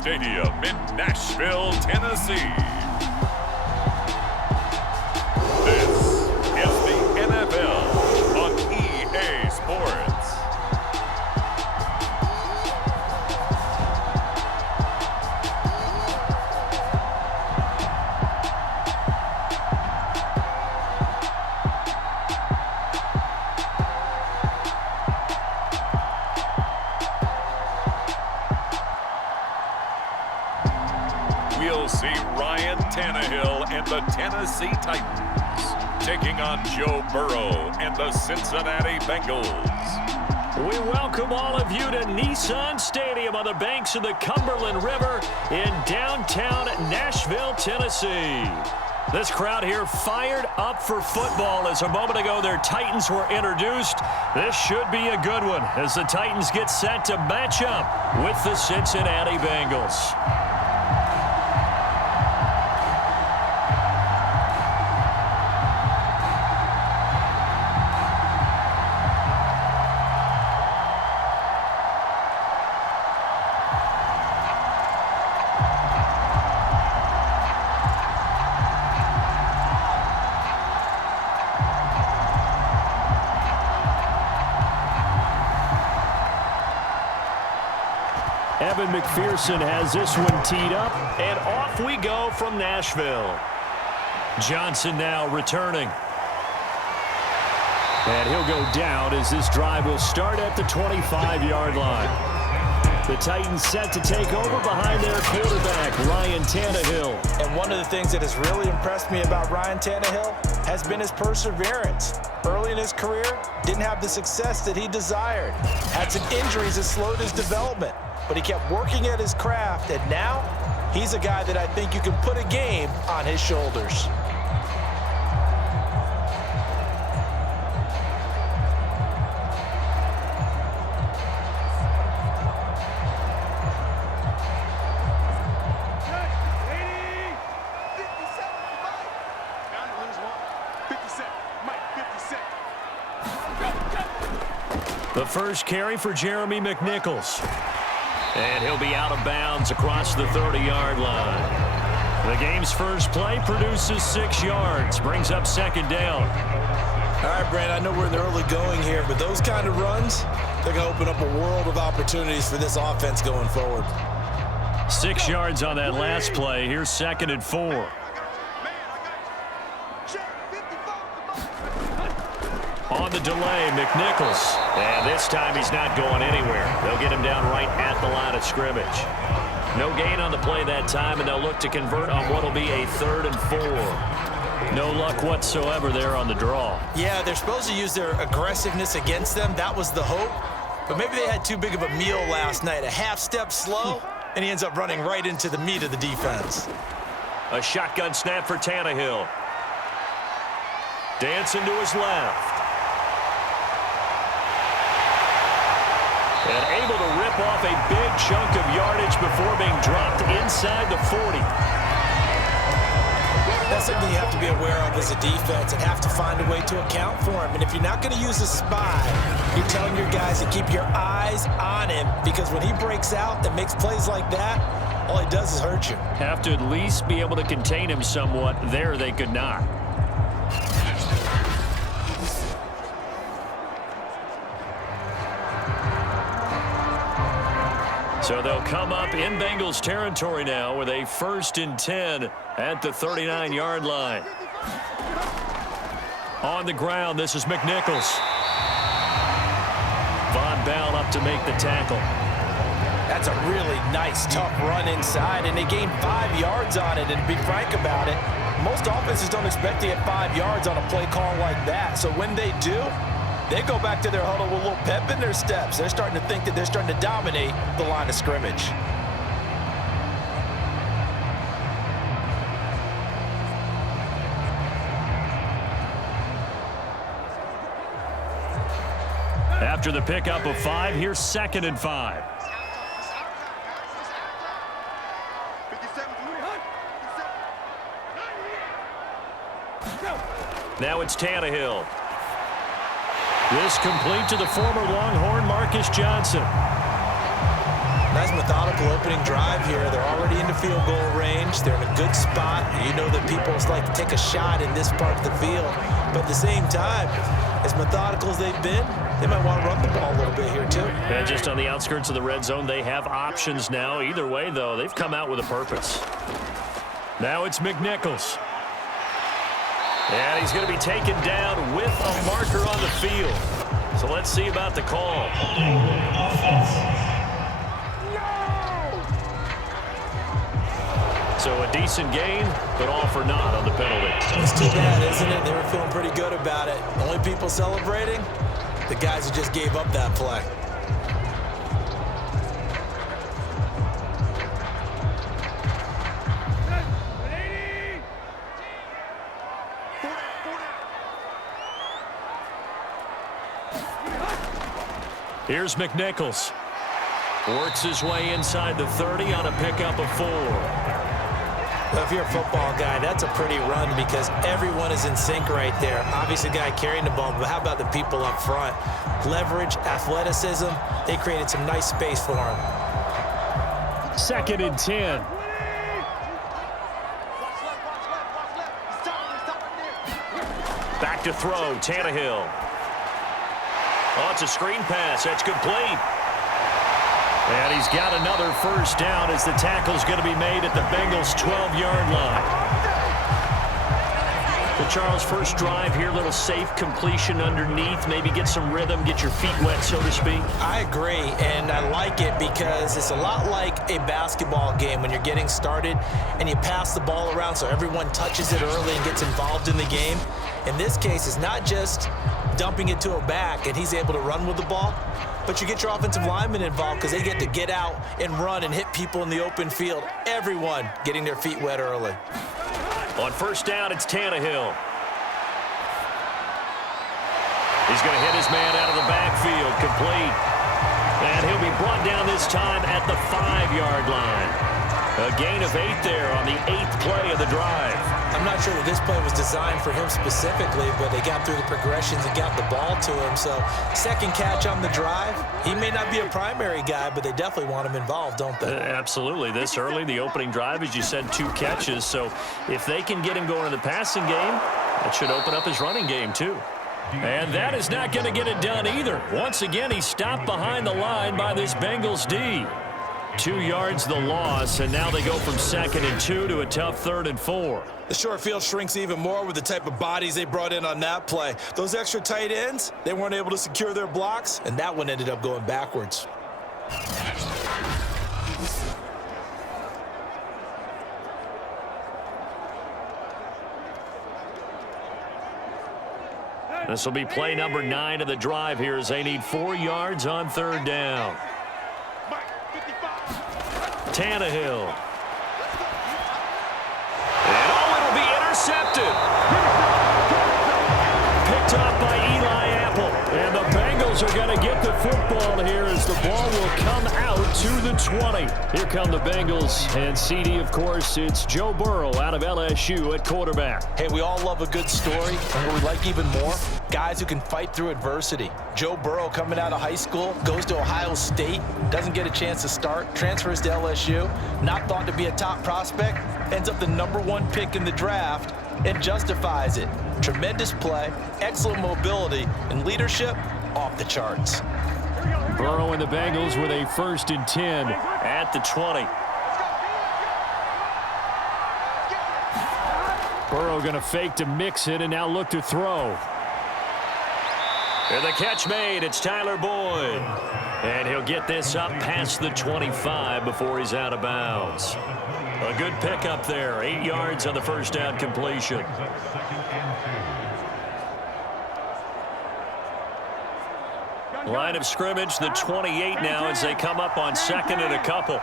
Stadium in Nashville, Tennessee. This is the NFL on EA Sports. We'll see Ryan Tannehill and the Tennessee Titans taking on Joe Burrow and the Cincinnati Bengals. We welcome all of you to Nissan Stadium on the banks of the Cumberland River in downtown Nashville, Tennessee. This crowd here fired up for football as a moment ago their Titans were introduced. This should be a good one as the Titans get set to match up with the Cincinnati Bengals. Evan McPherson has this one teed up, and off we go from Nashville. Johnson now returning. And he'll go down as this drive will start at the 25-yard line. The Titans set to take over behind their quarterback, Ryan Tannehill. And one of the things that has really impressed me about Ryan Tannehill has been his perseverance. Early in his career, didn't have the success that he desired. Had some injuries that slowed his development. But he kept working at his craft, and now he's a guy that I think you can put a game on his shoulders. The first carry for Jeremy McNichols. And he'll be out of bounds across the 30-yard line. The game's first play produces 6 yards, brings up second down. All right, Brad, I know we're in the early going here, but those kind of runs, they're going to open up a world of opportunities for this offense going forward. 6 yards on that last play. Here's 2nd and 4. On the delay, McNichols. And this time he's not going anywhere. They'll get him down right at the line of scrimmage. No gain on the play that time, and they'll look to convert on what will be a 3rd and 4. No luck whatsoever there on the draw. Yeah, they're supposed to use their aggressiveness against them. That was the hope. But maybe they had too big of a meal last night. A half step slow, and he ends up running right into the meat of the defense. A shotgun snap for Tannehill. Dancing to his left. And able to rip off a big chunk of yardage before being dropped inside the 40. That's something you have to be aware of as a defense and have to find a way to account for him. And if you're not going to use a spy, you're telling your guys to keep your eyes on him, because when he breaks out and makes plays like that, all he does is hurt you. Have to at least be able to contain him somewhat. There they could not. So they'll come up in Bengals territory now with a 1st and 10 at the 39-yard line. On the ground, this is McNichols. Von Bell up to make the tackle. That's a really nice, tough run inside, and they gained 5 yards on it. And to be frank about it, most offenses don't expect to get 5 yards on a play call like that. So when they do, they go back to their huddle with a little pep in their steps. They're starting to think that they're starting to dominate the line of scrimmage. After the pickup of 5, here's 2nd and 5. Now it's Tannehill. This complete to the former Longhorn Marcus Johnson. Nice methodical opening drive here. They're already into field goal range. They're in a good spot. You know that people like to take a shot in this part of the field. But at the same time, as methodical as they've been, they might want to run the ball a little bit here too. And just on the outskirts of the red zone, they have options now. Either way, though, they've come out with a purpose. Now it's McNichols. And he's going to be taken down with a marker on the field. So let's see about the call. So a decent gain, but all for naught on the penalty. It's too bad, isn't it? They were feeling pretty good about it. The only people celebrating, the guys who just gave up that play. Here's McNichols. Works his way inside the 30 on a pickup of 4. Well, if you're a football guy, that's a pretty run because everyone is in sync right there. Obviously, the guy carrying the ball, but how about the people up front? Leverage, athleticism, they created some nice space for him. 2nd and 10. Back to throw, Tannehill. Oh, it's a screen pass. That's complete. And he's got another first down as the tackle's going to be made at the Bengals' 12-yard line. Well, Charles, first drive here, little safe completion underneath. Maybe get some rhythm, get your feet wet, so to speak. I agree, and I like it because it's a lot like a basketball game when you're getting started and you pass the ball around so everyone touches it early and gets involved in the game. In this case, it's not just dumping it to a back and he's able to run with the ball, but you get your offensive linemen involved because they get to get out and run and hit people in the open field. Everyone getting their feet wet early. On first down, it's Tannehill. He's going to hit his man out of the backfield, complete. And he'll be brought down this time at the 5-yard line. A gain of 8 there on the 8th play of the drive. I'm not sure that this play was designed for him specifically, but they got through the progressions and got the ball to him. So, second catch on the drive. He may not be a primary guy, but they definitely want him involved, don't they? Absolutely. This early, the opening drive, as you said, 2 catches. So, if they can get him going in the passing game, that should open up his running game, too. And that is not going to get it done either. Once again, he's stopped behind the line by this Bengals D. 2 yards the loss, and now they go from 2nd and 2 to a tough 3rd and 4. The short field shrinks even more with the type of bodies they brought in on that play. Those extra tight ends, they weren't able to secure their blocks, and that one ended up going backwards. This will be play number 9 of the drive here as they need 4 yards on 3rd down. Tannehill. And it'll be intercepted. Picked up by Eli Apple. And the Bengals are going to get the football here as the ball will come out to the 20. Here come the Bengals. And CD, of course, it's Joe Burrow out of LSU at quarterback. Hey, we all love a good story. And what we like even more, guys who can fight through adversity. Joe Burrow coming out of high school, goes to Ohio State, doesn't get a chance to start, transfers to LSU, not thought to be a top prospect, ends up the #1 pick in the draft, and justifies it. Tremendous play, excellent mobility, and leadership off the charts. Burrow and the Bengals with a 1st and 10 at the 20. Burrow going to fake to Mixon and now look to throw. And the catch made. It's Tyler Boyd. And he'll get this up past the 25 before he's out of bounds. A good pickup there. 8 yards on the first down completion. Line of scrimmage, the 28 now as they come up on 2nd and a couple.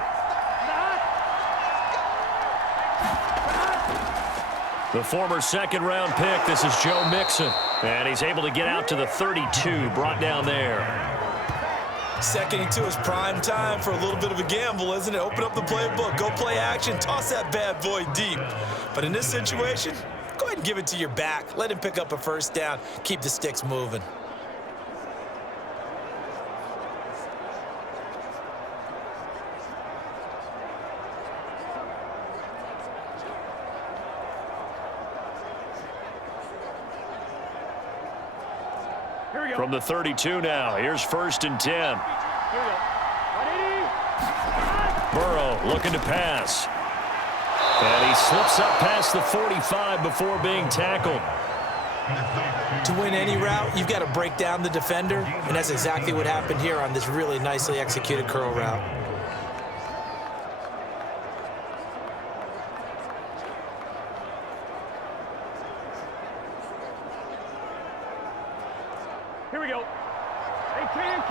The former 2nd-round pick, this is Joe Mixon. And he's able to get out to the 32, brought down there. 2nd and 2 is prime time for a little bit of a gamble, isn't it? Open up the playbook, go play action, toss that bad boy deep. But in this situation, go ahead and give it to your back. Let him pick up a first down, keep the sticks moving. From the 32 now, here's 1st and 10. Burrow looking to pass. And he slips up past the 45 before being tackled. To win any route, you've got to break down the defender, and that's exactly what happened here on this really nicely executed curl route. Here we go. Hey, Can.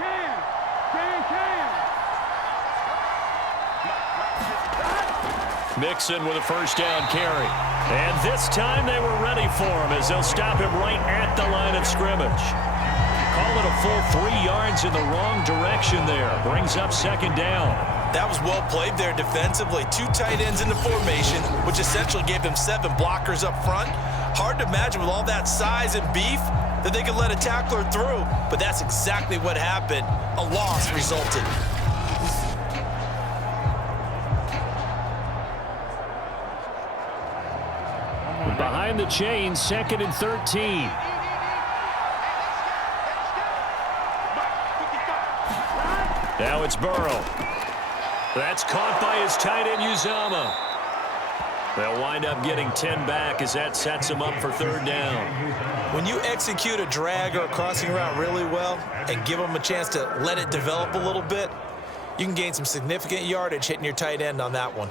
Mixon with a 1st down carry. And this time they were ready for him as they'll stop him right at the line of scrimmage. Call it a full 3 yards in the wrong direction there. Brings up 2nd down. That was well played there defensively. 2 tight ends in the formation, which essentially gave them 7 blockers up front. Hard to imagine with all that size and beef that they could let a tackler through, but that's exactly what happened. A loss resulted. Behind the chains, 2nd and 13. Now it's Burrow. That's caught by his tight end, Uzama. They'll wind up getting 10 back as that sets them up for 3rd down. When you execute a drag or a crossing route really well and give them a chance to let it develop a little bit, you can gain some significant yardage hitting your tight end on that one.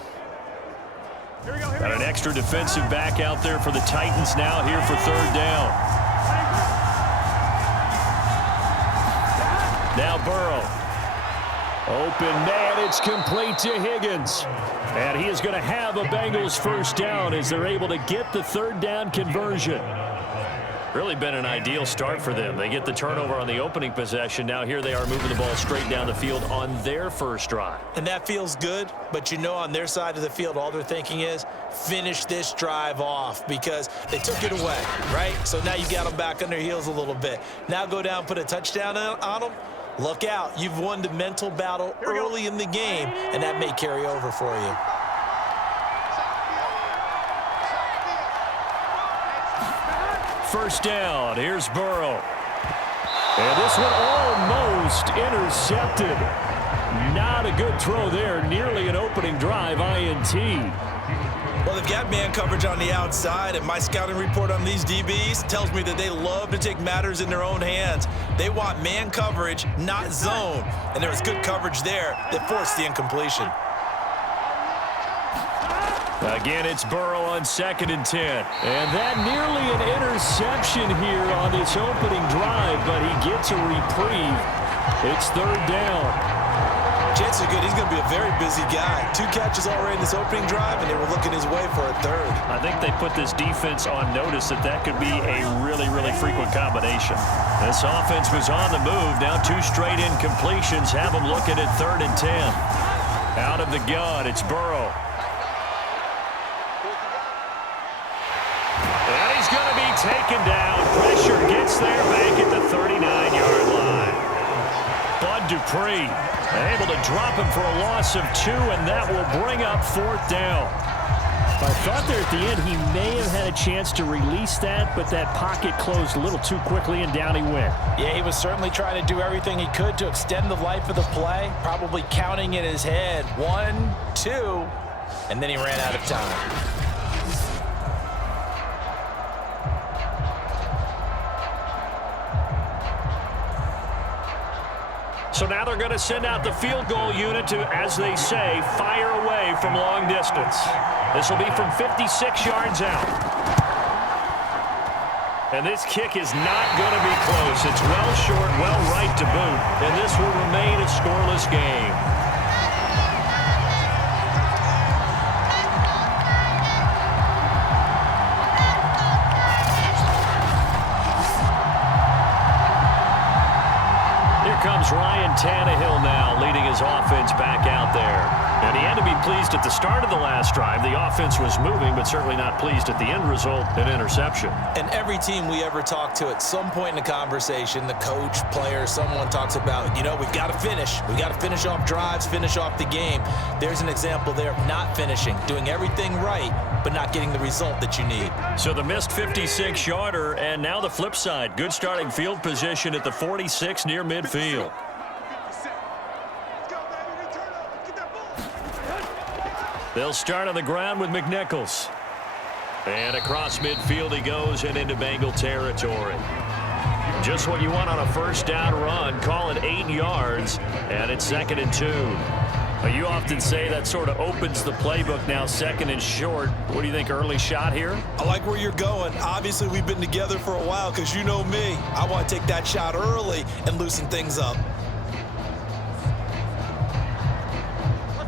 Got an extra defensive back out there for the Titans now here for 3rd down. Now Burrow. Open man, it's complete to Higgins. And he is going to have a Bengals 1st down as they're able to get the 3rd down conversion. Really been an ideal start for them. They get the turnover on the opening possession. Now here they are moving the ball straight down the field on their 1st drive. And that feels good, but you know on their side of the field all they're thinking is finish this drive off because they took it away, right? So now you got them back on their heels a little bit. Now go down, put a touchdown on them. Look out. You've won the mental battle early in the game, and that may carry over for you. First down. Here's Burrow. And this one almost intercepted. Not a good throw there. Nearly an opening drive INT. Well, they've got man coverage on the outside, and my scouting report on these DBs tells me that they love to take matters in their own hands. They want man coverage, not zone. And there was good coverage there that forced the incompletion. Again, it's Burrow on 2nd and 10. And that nearly an interception here on this opening drive, but he gets a reprieve. It's 3rd down. Chances are good he's going to be a very busy guy. 2 catches already in this opening drive, and they were looking his way for a 3rd. I think they put this defense on notice that could be a really, really frequent combination. This offense was on the move. Now 2 straight incompletions have them looking at 3rd and 10. Out of the gun, it's Burrow. And he's going to be taken down. Pressure gets there back at the 39-yard line. Bud Dupree able to drop him for a loss of 2, and that will bring up 4th down. I thought there at the end he may have had a chance to release that, but that pocket closed a little too quickly, and down he went. Yeah, he was certainly trying to do everything he could to extend the life of the play, probably counting in his head 1, 2, and then he ran out of time. So now they're going to send out the field goal unit to, as they say, fire away from long distance. This will be from 56 yards out. And this kick is not going to be close. It's well short, well right to boot. And this will remain a scoreless game. Comes Ryan Tannehill now leading his offense back out there. And he had to be pleased at the start of the last drive. The offense was moving, but certainly not pleased at the end result, an interception. And every team we ever talk to at some point in the conversation, the coach, player, someone talks about, you know, we've got to finish. We've got to finish off drives, finish off the game. There's an example there of not finishing, doing everything right, but not getting the result that you need. So the missed 56-yarder, and now the flip side. Good starting field position at the 46 near midfield. They'll start on the ground with McNichols. And across midfield he goes and into Bengal territory. Just what you want on a first down run. Call it 8 yards, and it's 2nd and 2. You often say that sort of opens the playbook now, 2nd and short. What do you think, early shot here? I like where you're going. Obviously, we've been together for a while because you know me. I want to take that shot early and loosen things up.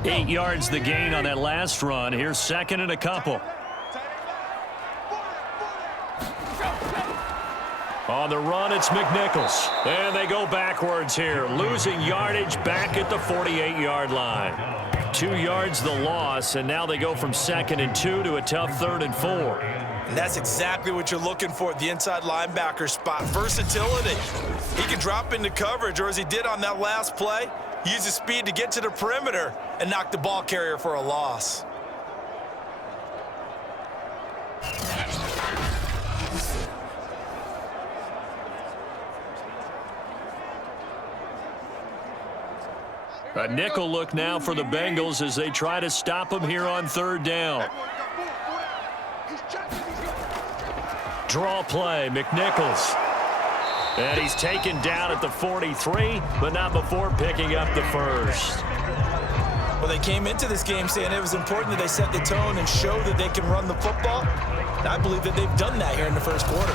8 yards the gain on that last run. Here's 2nd and a couple. On the run, it's McNichols. And they go backwards here, losing yardage back at the 48-yard line. 2 yards the loss, and now they go from 2nd and 2 to a tough 3rd and 4. And that's exactly what you're looking for at the inside linebacker spot. Versatility. He can drop into coverage, or as he did on that last play, use his speed to get to the perimeter and knock the ball carrier for a loss. A nickel look now for the Bengals as they try to stop him here on 3rd down. Draw play, McNichols. And he's taken down at the 43, but not before picking up the first. Well, they came into this game saying it was important that they set the tone and show that they can run the football. And I believe that they've done that here in the first quarter.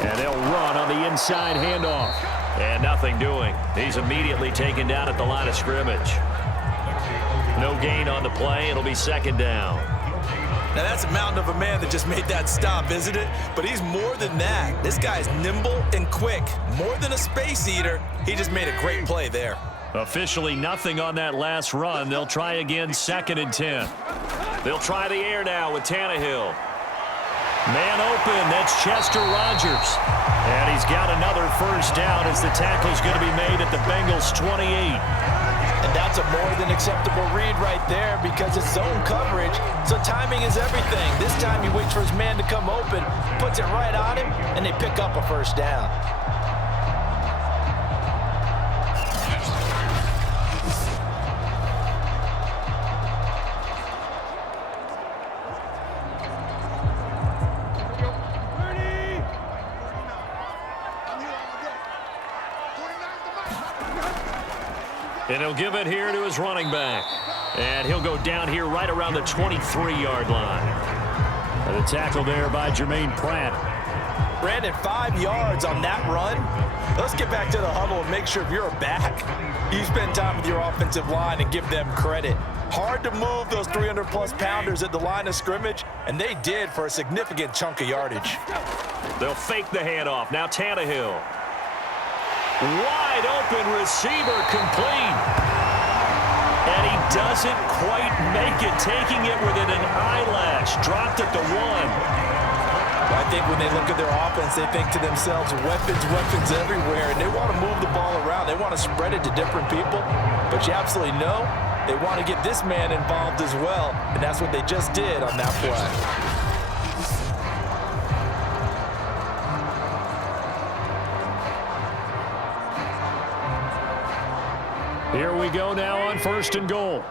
And they'll run on the inside handoff. And nothing doing. He's immediately taken down at the line of scrimmage. No gain on the play. It'll be 2nd down. Now, that's a mountain of a man that just made that stop, isn't it? But he's more than that. This guy's nimble and quick. More than a space eater. He just made a great play there. Officially nothing on that last run. They'll try again, 2nd and 10. They'll try the air now with Tannehill. Man open, that's Chester Rogers. And he's got another first down as the tackle's going to be made at the Bengals 28. And that's a more than acceptable read right there because it's zone coverage, so timing is everything. This time he waits for his man to come open, puts it right on him, and they pick up a first down. And he'll give it here to his running back. And he'll go down here right around the 23-yard line. And the tackle there by Jermaine Pratt. Brandon, 5 yards on that run. Let's get back to the huddle and make sure if you're a back, you spend time with your offensive line and give them credit. Hard to move those 300-plus pounders at the line of scrimmage, and they did for a significant chunk of yardage. They'll fake the handoff. Now Tannehill. Wide open receiver complete. And he doesn't quite make it, taking it within an eyelash. Dropped at the 1. I think when they look at their offense, they think to themselves, weapons everywhere, and they want to move the ball around. They want to spread it to different people, but you absolutely know they want to get this man involved as well, and that's what they just did on that play. Here we go now on 1st and goal.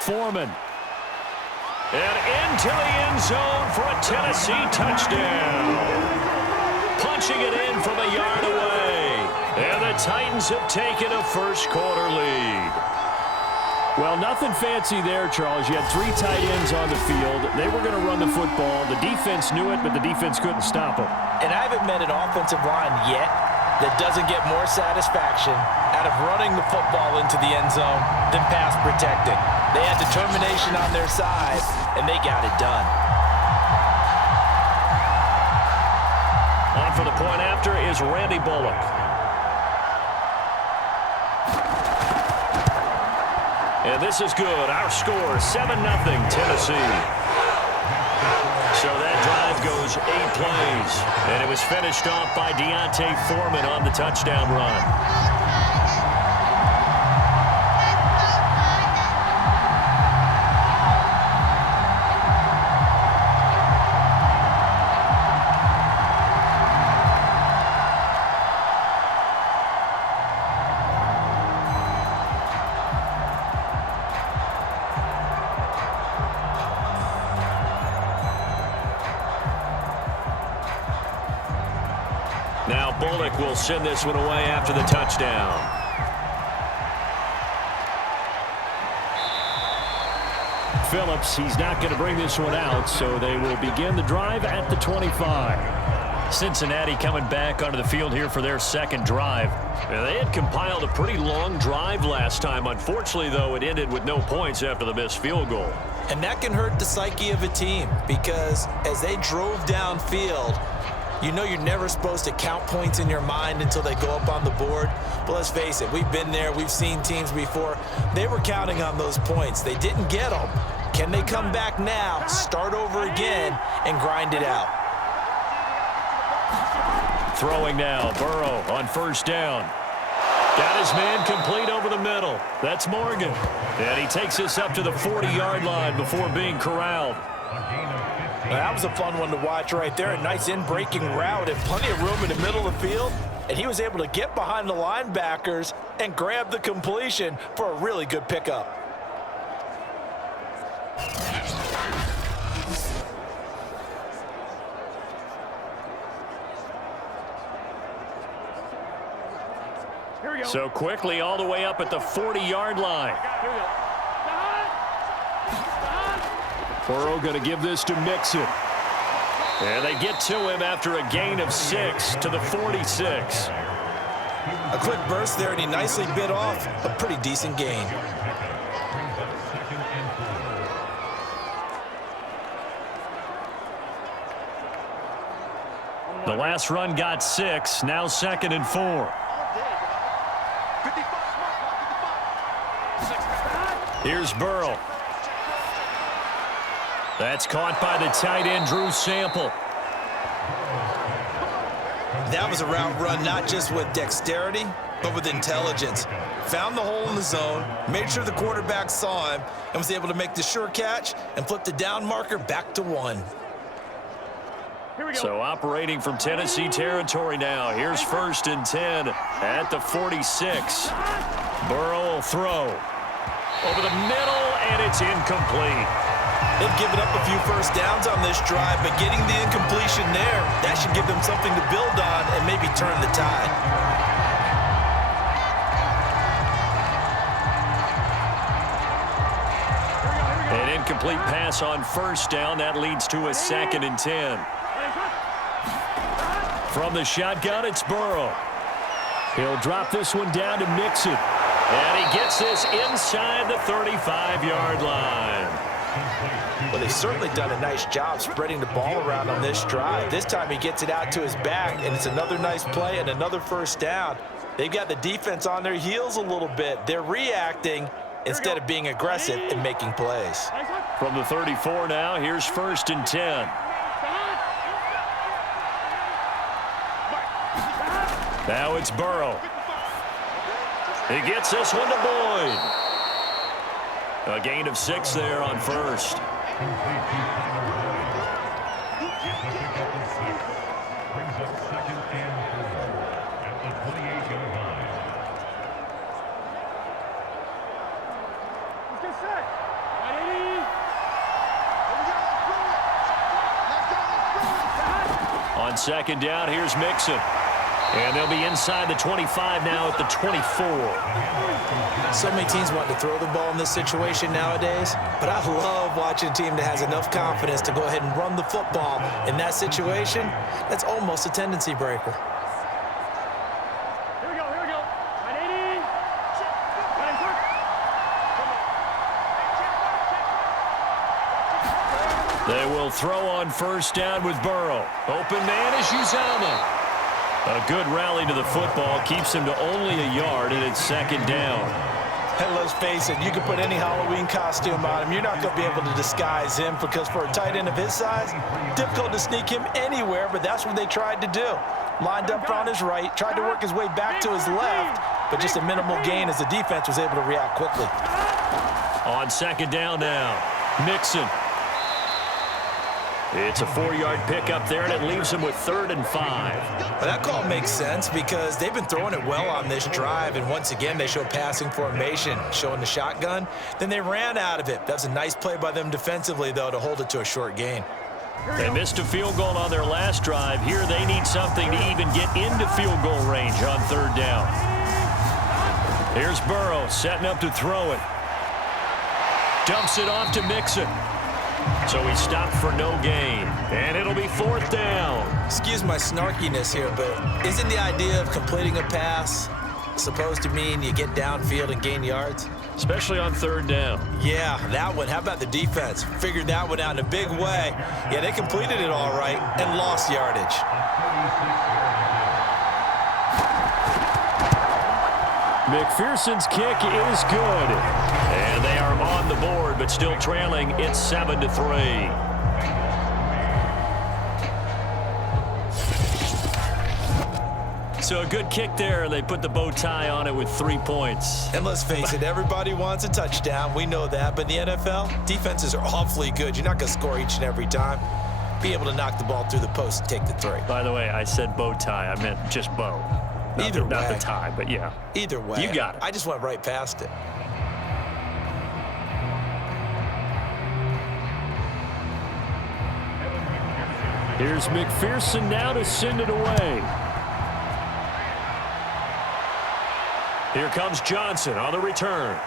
Foreman. And into the end zone for a Tennessee touchdown. punching it in from a yard away. And the Titans have taken a first-quarter lead. Well, nothing fancy there, Charles. You had 3 tight ends on the field. They were going to run the football. The defense knew it, but the defense couldn't stop them. And I haven't met an offensive line yet that doesn't get more satisfaction out of running the football into the end zone than pass protecting. They had determination on their side, and they got it done. On for the point after is Randy Bullock. And this is good. Our score, 7-0 Tennessee. So that drive goes 8 plays. And it was finished off by Deontay Foreman on the touchdown run. Now Bullock will send this one away after the touchdown. Phillips, he's not going to bring this one out, so they will begin the drive at the 25. Cincinnati coming back onto the field here for their second drive. Now, they had compiled a pretty long drive last time. Unfortunately, though, it ended with no points after the missed field goal. And that can hurt the psyche of a team because as they drove downfield, you know you're never supposed to count points in your mind until they go up on the board. But let's face it, we've been there. We've seen teams before. They were counting on those points. They didn't get them. Can they come back now, start over again, and grind it out? Throwing now, Burrow on first down. Got his man complete over the middle. That's Morgan. And he takes this up to the 40-yard line before being corralled. Well, that was a fun one to watch right there. A nice in-breaking route and plenty of room in the middle of the field. And he was able to get behind the linebackers and grab the completion for a really good pickup. Here we go. So quickly all the way up at the 40-yard line. Here we go. Burrow going to give this to Mixon. And they get to him after a gain of 6 to the 46. A quick burst there, and he nicely bit off a pretty decent gain. The last run got 6, now 2nd and 4. Here's Burrow. That's caught by the tight end, Drew Sample. That was a route run not just with dexterity, but with intelligence. Found the hole in the zone, made sure the quarterback saw him, and was able to make the sure catch and flip the down marker back to 1. So operating from Tennessee territory now. Here's 1st and 10 at the 46. Burrow will throw. Over the middle, and it's incomplete. They've given up a few first downs on this drive, but getting the incompletion there, that should give them something to build on and maybe turn the tide. An incomplete pass on first down. That leads to a 2nd and 10. From the shotgun, it's Burrow. He'll drop this one down to Mixon. And he gets this inside the 35-yard line. Well, they've certainly done a nice job spreading the ball around on this drive. This time he gets it out to his back, and it's another nice play and another first down. They've got the defense on their heels a little bit. They're reacting instead of being aggressive and making plays. From the 34 now, here's 1st and 10. Now it's Burrow. He gets this one to Boyd. A gain of 6 there on first. On On second down, here's Mixon. And they'll be inside the 25 now at the 24. So many teams want to throw the ball in this situation nowadays, but I love watching a team that has enough confidence to go ahead and run the football. In that situation, that's almost a tendency breaker. Here we go, here we go. 980. They will throw on first down with Burrow. Open man is Uzomah. A good rally to the football keeps him to only a yard, and it's second down. And let's face it, you can put any Halloween costume on him. You're not going to be able to disguise him because for a tight end of his size, difficult to sneak him anywhere, but that's what they tried to do. Lined up on his right, tried to work his way back to his left, but just a minimal gain as the defense was able to react quickly. On second down now, Mixon. It's a 4-yard pickup there, and it leaves him with 3rd and 5. Well, that call makes sense because they've been throwing it well on this drive, and once again, they show passing formation, showing the shotgun. Then they ran out of it. That was a nice play by them defensively, though, to hold it to a short gain. They missed a field goal on their last drive. Here they need something to even get into field goal range on 3rd down. Here's Burrow setting up to throw it. Dumps it off to Mixon. So he stopped for no gain, and it'll be 4th down. Excuse my snarkiness here, but isn't the idea of completing a pass supposed to mean you get downfield and gain yards? Especially on 3rd down. Yeah, that one. How about the defense? Figured that one out in a big way. Yeah, they completed it all right and lost yardage. McPherson's kick is good. And they are on the board, but still trailing. It's 7-3. So a good kick there. They put the bow tie on it with 3 points. And let's face it, everybody wants a touchdown. We know that. But in the NFL, defenses are awfully good. You're not going to score each and every time. Be able to knock the ball through the post and take the 3. By the way, I said bow tie. I meant just bow. Not the tie, but yeah. Either way. You got it. I just went right past it. Here's McPherson now to send it away. Here comes Johnson on the return.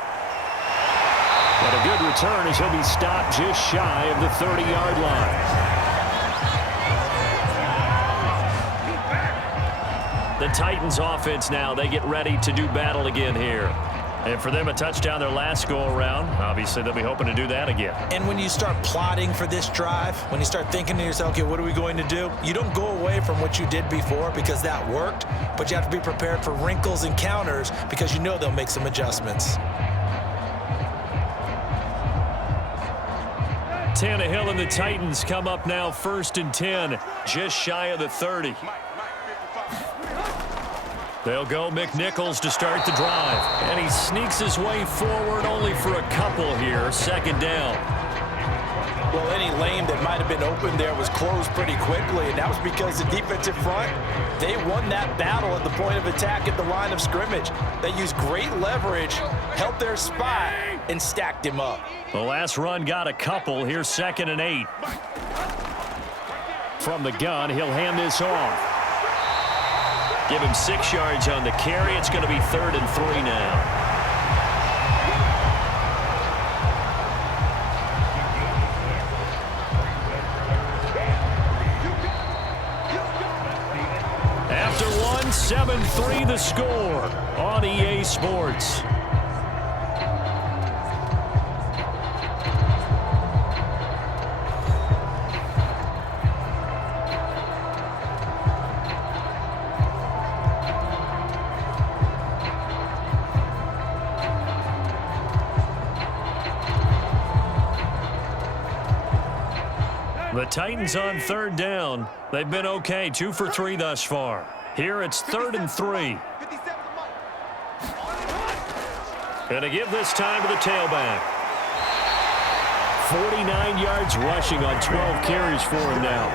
But a good return as he'll be stopped just shy of the 30-yard line. The Titans offense now, they get ready to do battle again here. And for them, a touchdown their last go-around. Obviously, they'll be hoping to do that again. And when you start plotting for this drive, when you start thinking to yourself, okay, what are we going to do? You don't go away from what you did before because that worked, but you have to be prepared for wrinkles and counters because you know they'll make some adjustments. Tannehill and the Titans come up now 1st and 10, just shy of the 30. They'll go McNichols to start the drive. And he sneaks his way forward only for a couple here. 2nd down. Well, any lane that might have been open there was closed pretty quickly, and that was because the defensive front, they won that battle at the point of attack at the line of scrimmage. They used great leverage, held their spot, and stacked him up. The last run got a couple. Here's 2nd and 8. From the gun, he'll hand this off. Give him 6 yards on the carry. It's going to be 3rd and 3 now. After one, 7-3 the score on EA Sports. The Titans on 3rd down. They've been okay, 2 for 3 thus far. Here it's 3rd and 3. Gonna give this time to the tailback. 49 yards rushing on 12 carries for him now.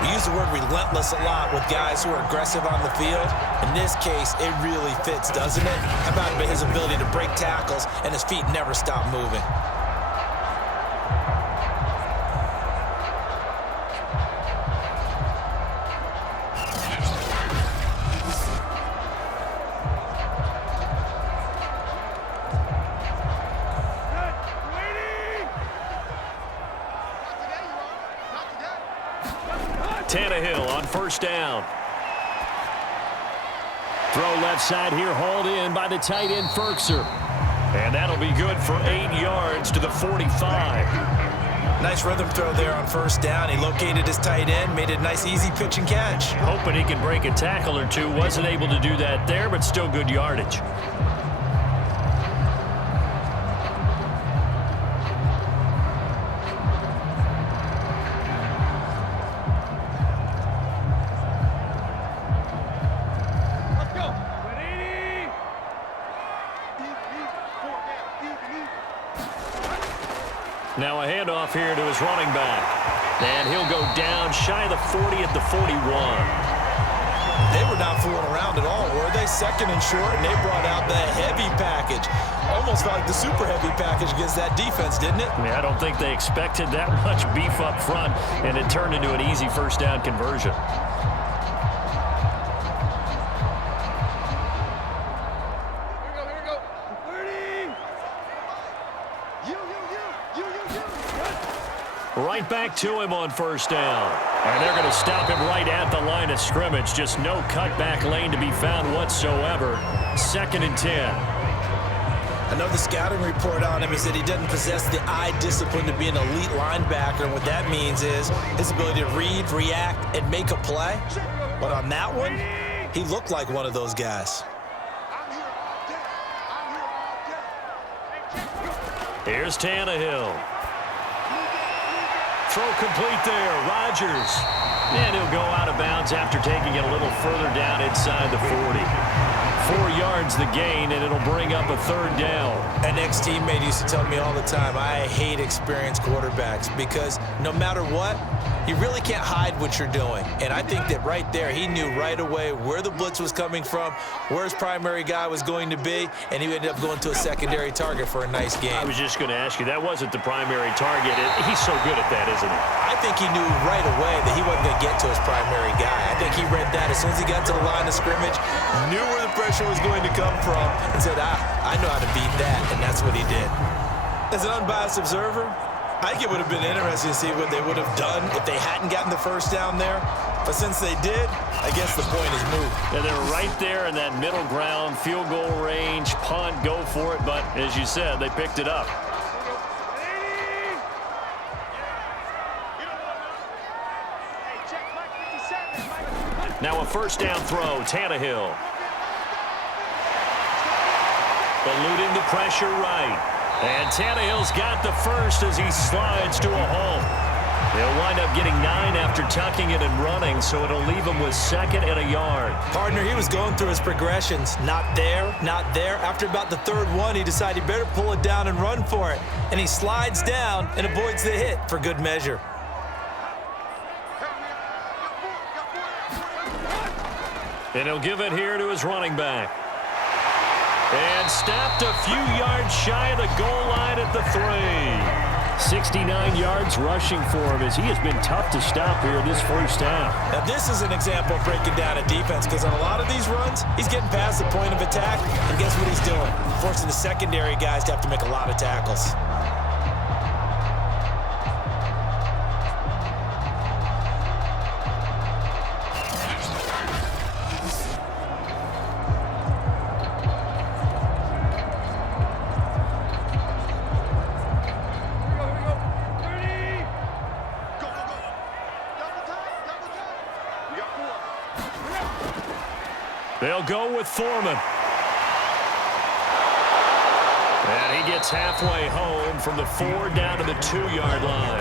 We use the word relentless a lot with guys who are aggressive on the field. In this case, it really fits, doesn't it? How about his ability to break tackles and his feet never stop moving? Tannehill on first down. Throw left side here, hauled in by the tight end, Ferkser. And that'll be good for 8 yards to the 45. Nice rhythm throw there on first down. He located his tight end, made it a nice, easy pitch and catch. Hoping he can break a tackle or two. Wasn't able to do that there, but still good yardage. Now a handoff here to his running back. And he'll go down shy of the 40 at the 41. They were not fooling around at all, were they? Second and short, and they brought out the heavy package. Almost felt like the super heavy package against that defense, didn't it? I don't think they expected that much beef up front, and it turned into an easy first down conversion. Right back to him on first down. And they're going to stop him right at the line of scrimmage. Just no cutback lane to be found whatsoever. 2nd and 10. I know the scouting report on him is that he doesn't possess the eye discipline to be an elite linebacker. And what that means is his ability to read, react, and make a play. But on that one, he looked like one of those guys. Here's Tannehill. Throw complete there. Rodgers. And he'll go out of bounds after taking it a little further down inside the 40. 4 yards the gain, and it'll bring up a 3rd down. An ex-teammate used to tell me all the time, I hate experienced quarterbacks because no matter what, you really can't hide what you're doing. And I think that right there, he knew right away where the blitz was coming from, where his primary guy was going to be, and he ended up going to a secondary target for a nice game. I was just going to ask you, that wasn't the primary target. He's so good at that, isn't he? I think he knew right away that he wasn't going to get to his primary guy. I think he read that as soon as he got to the line of scrimmage, knew where the pressure was going to come from, and said, I know how to beat that, and that's what he did. As an unbiased observer, I think it would have been interesting to see what they would have done if they hadn't gotten the first down there. But since they did, I guess the point is moot. Yeah, they were right there in that middle ground, field goal range, punt, go for it. But as you said, they picked it up. Now a first down throw, Tannehill. Eluding the pressure right. And Tannehill's got the first as he slides to a hole. They'll wind up getting 9 after tucking it and running, so it'll leave him with 2nd and a yard. Partner, he was going through his progressions. Not there, not there. After about the 3rd one, he decided he better pull it down and run for it. And he slides down and avoids the hit for good measure. And he'll give it here to his running back. And stopped a few yards shy of the goal line at the 3. 69 yards rushing for him as he has been tough to stop here this first half. Now this is an example of breaking down a defense because on a lot of these runs, he's getting past the point of attack, and guess what he's doing? Forcing the secondary guys to have to make a lot of tackles. They'll go with Foreman. And he gets halfway home from the 4 down to the 2-yard line.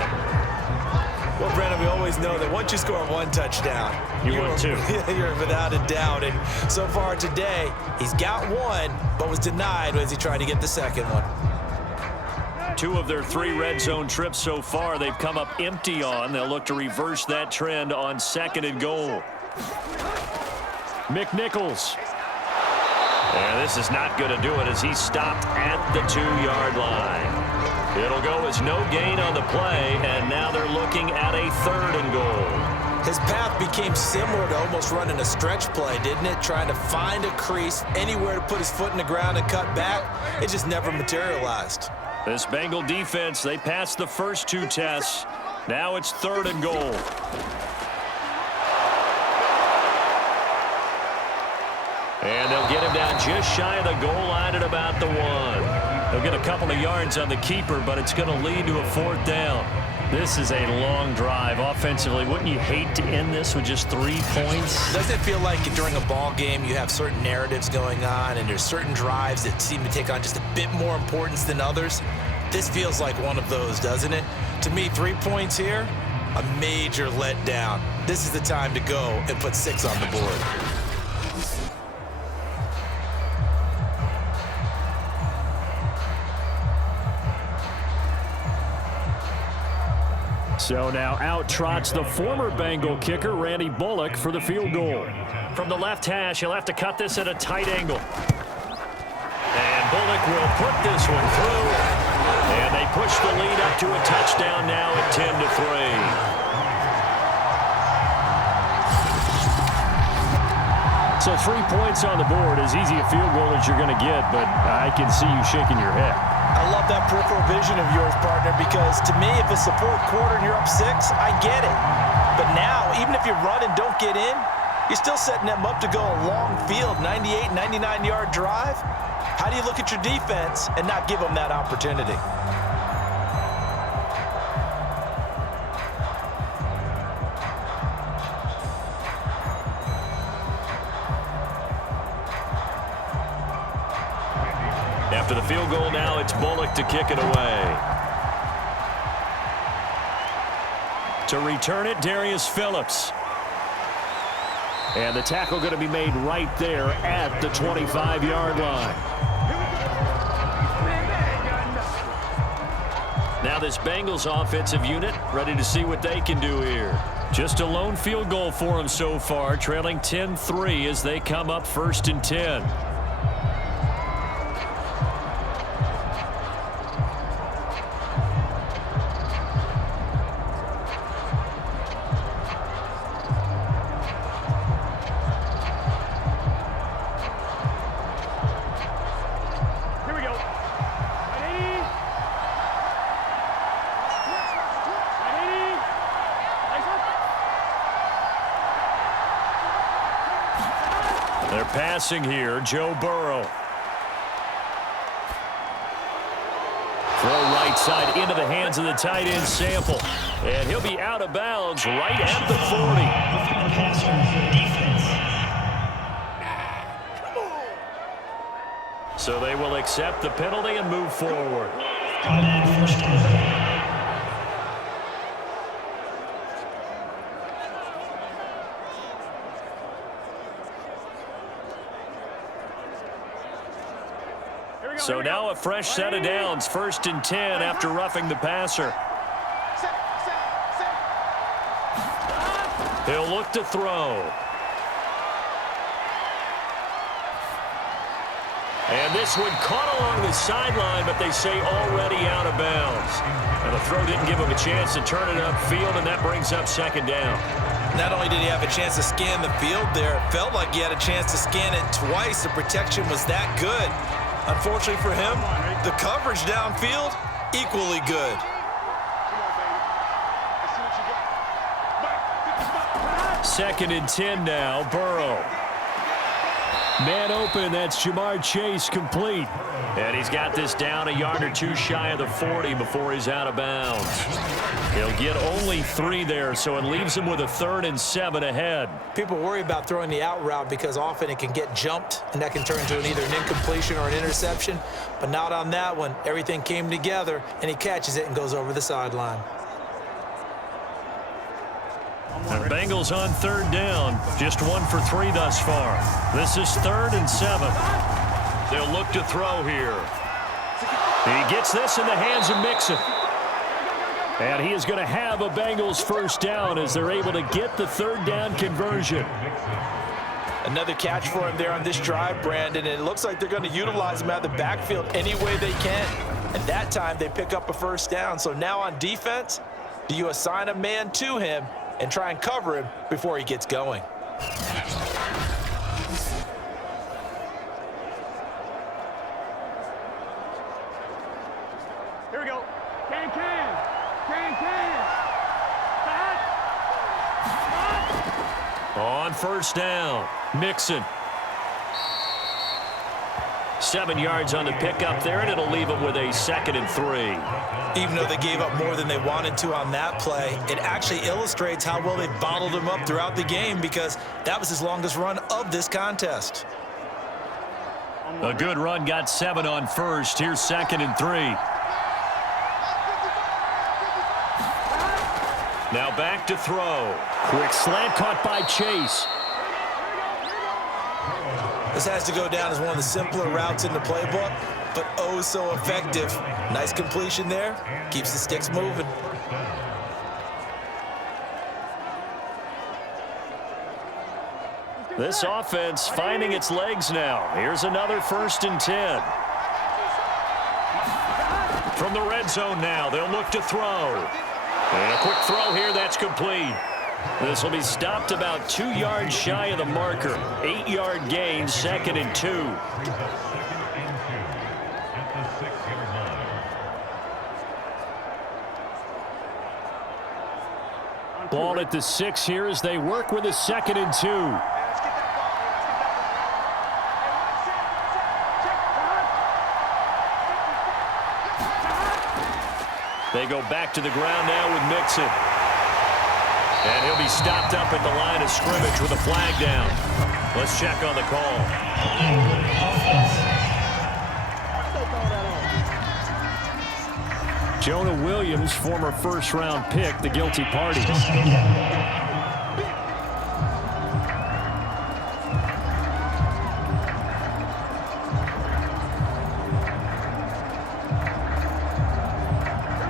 Well, Brandon, we always know that once you score 1 touchdown, you're 2. You're without a doubt. And so far today, he's got 1, but was denied as he tried to get the 2nd one. 2 of their 3 red zone trips so far, they've come up empty on. They'll look to reverse that trend on 2nd and goal. McNichols. And this is not going to do it as he's stopped at the 2-yard line. It'll go as no gain on the play, and now they're looking at a 3rd and goal. His path became similar to almost running a stretch play, didn't it? Trying to find a crease, anywhere to put his foot in the ground and cut back. It just never materialized. This Bengal defense, they passed the first 2 tests. Now it's 3rd and goal. And they'll get him down just shy of the goal line at about the 1. They'll get a couple of yards on the keeper, but it's going to lead to a 4th down. This is a long drive offensively. Wouldn't you hate to end this with just 3 points? Doesn't it feel like during a ball game you have certain narratives going on and there's certain drives that seem to take on just a bit more importance than others? This feels like one of those, doesn't it? To me, 3 points here, a major letdown. This is the time to go and put 6 on the board. So now out trots the former Bengal kicker, Randy Bullock, for the field goal. From the left hash, he'll have to cut this at a tight angle. And Bullock will put this one through. And they push the lead up to a touchdown now at 10-3. So 3 points on the board, as easy a field goal as you're going to get, but I can see you shaking your head. I love that peripheral vision of yours, partner, because to me, if it's the 4th quarter and you're up 6, I get it. But now, even if you run and don't get in, you're still setting them up to go a long field, 98, 99-yard drive. How do you look at your defense and not give them that opportunity? After the field goal now, it's Bullock to kick it away. To return it, Darius Phillips. And the tackle going to be made right there at the 25-yard line. Now this Bengals offensive unit ready to see what they can do here. Just a lone field goal for them so far, trailing 10-3 as they come up 1st and 10. They're passing here, Joe Burrow. Throw right side into the hands of the tight end Sample. And he'll be out of bounds right at the 40. So they will accept the penalty and move forward. So now a fresh set of downs, 1st and 10 after roughing the passer. He'll look to throw. And this one caught along the sideline, but they say already out of bounds. And the throw didn't give him a chance to turn it upfield, and that brings up 2nd down. Not only did he have a chance to scan the field there, it felt like he had a chance to scan it twice. The protection was that good. Unfortunately for him, the coverage downfield, equally good. Second and 10 now, Burrow. Man open, that's Jamar Chase complete. And he's got this down a yard or 2 shy of the 40 before he's out of bounds. He'll get only 3 there, so it leaves him with a 3rd and 7 ahead. People worry about throwing the out route because often it can get jumped, and that can turn into either an incompletion or an interception. But not on that one. Everything came together, and he catches it and goes over the sideline. The Bengals on 3rd down. Just 1 for 3 thus far. This is 3rd and 7. They'll look to throw here. He gets this in the hands of Mixon. And he is going to have a Bengals 1st down as they're able to get the 3rd down conversion. Another catch for him there on this drive, Brandon, and it looks like they're going to utilize him out of the backfield any way they can. And that time they pick up a 1st down. So now on defense, do you assign a man to him and try and cover him before he gets going? Here we go. Can. On 1st down, Mixon. 7 yards on the pickup there, and it'll leave them with a 2nd and 3. Even though they gave up more than they wanted to on that play, it actually illustrates how well they bottled him up throughout the game because that was his longest run of this contest. A good run got 7 on first. Here's 2nd and 3. Now back to throw. Quick slant caught by Chase. This has to go down as one of the simpler routes in the playbook, but oh so effective. Nice completion there. Keeps the sticks moving. This offense finding its legs now. Here's another 1st and 10. From the red zone now, they'll look to throw. And a quick throw here, that's complete. This will be stopped about 2 yards shy of the marker. 8-yard gain, 2nd and 2. Ball at the 6 here as they work with a 2nd and 2. They go back to the ground now with Mixon. And he'll be stopped up at the line of scrimmage with a flag down. Let's check on the call. Jonah Williams, former first-round pick, the guilty party.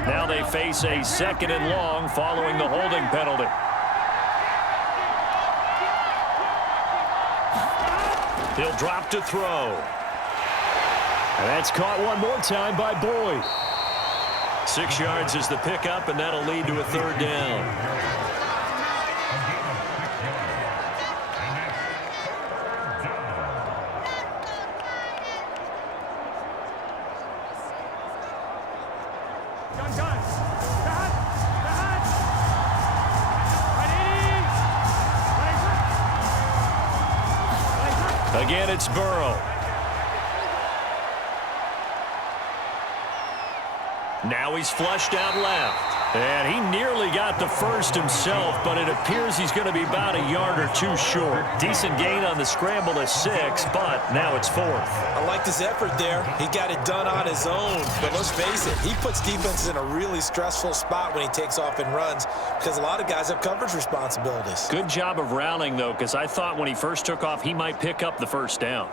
Now they face a 2nd and long following the holding penalty. He'll drop to throw. And that's caught one more time by Boyd. 6 yards is the pickup, and that'll lead to a 3rd down. Again, it's Burrow. Now he's flushed out left. And he nearly got the first himself, but it appears he's going to be about a yard or 2 short. Decent gain on the scramble of 6, but now it's 4th. I like his effort there. He got it done on his own. But let's face it, he puts defenses in a really stressful spot when he takes off and runs because a lot of guys have coverage responsibilities. Good job of rallying, though, because I thought when he first took off, he might pick up the 1st down.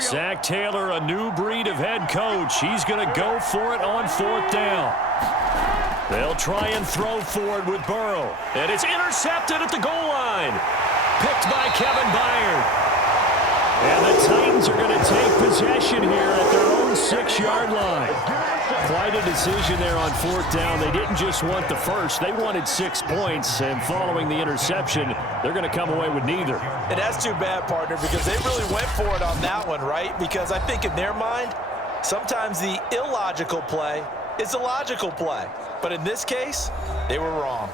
Zach Taylor, a new breed of head coach. He's going to go for it on 4th down. They'll try and throw forward with Burrow. And it's intercepted at the goal line. Picked by Kevin Byard. And the Titans are going to take possession here at their own 6-yard line. Quite a decision there on 4th down. They didn't just want the first. They wanted 6 points. And following the interception, they're going to come away with neither. And that's too bad, partner, because they really went for it on that one, right? Because I think in their mind, sometimes the illogical play is a logical play. But in this case, they were wrong.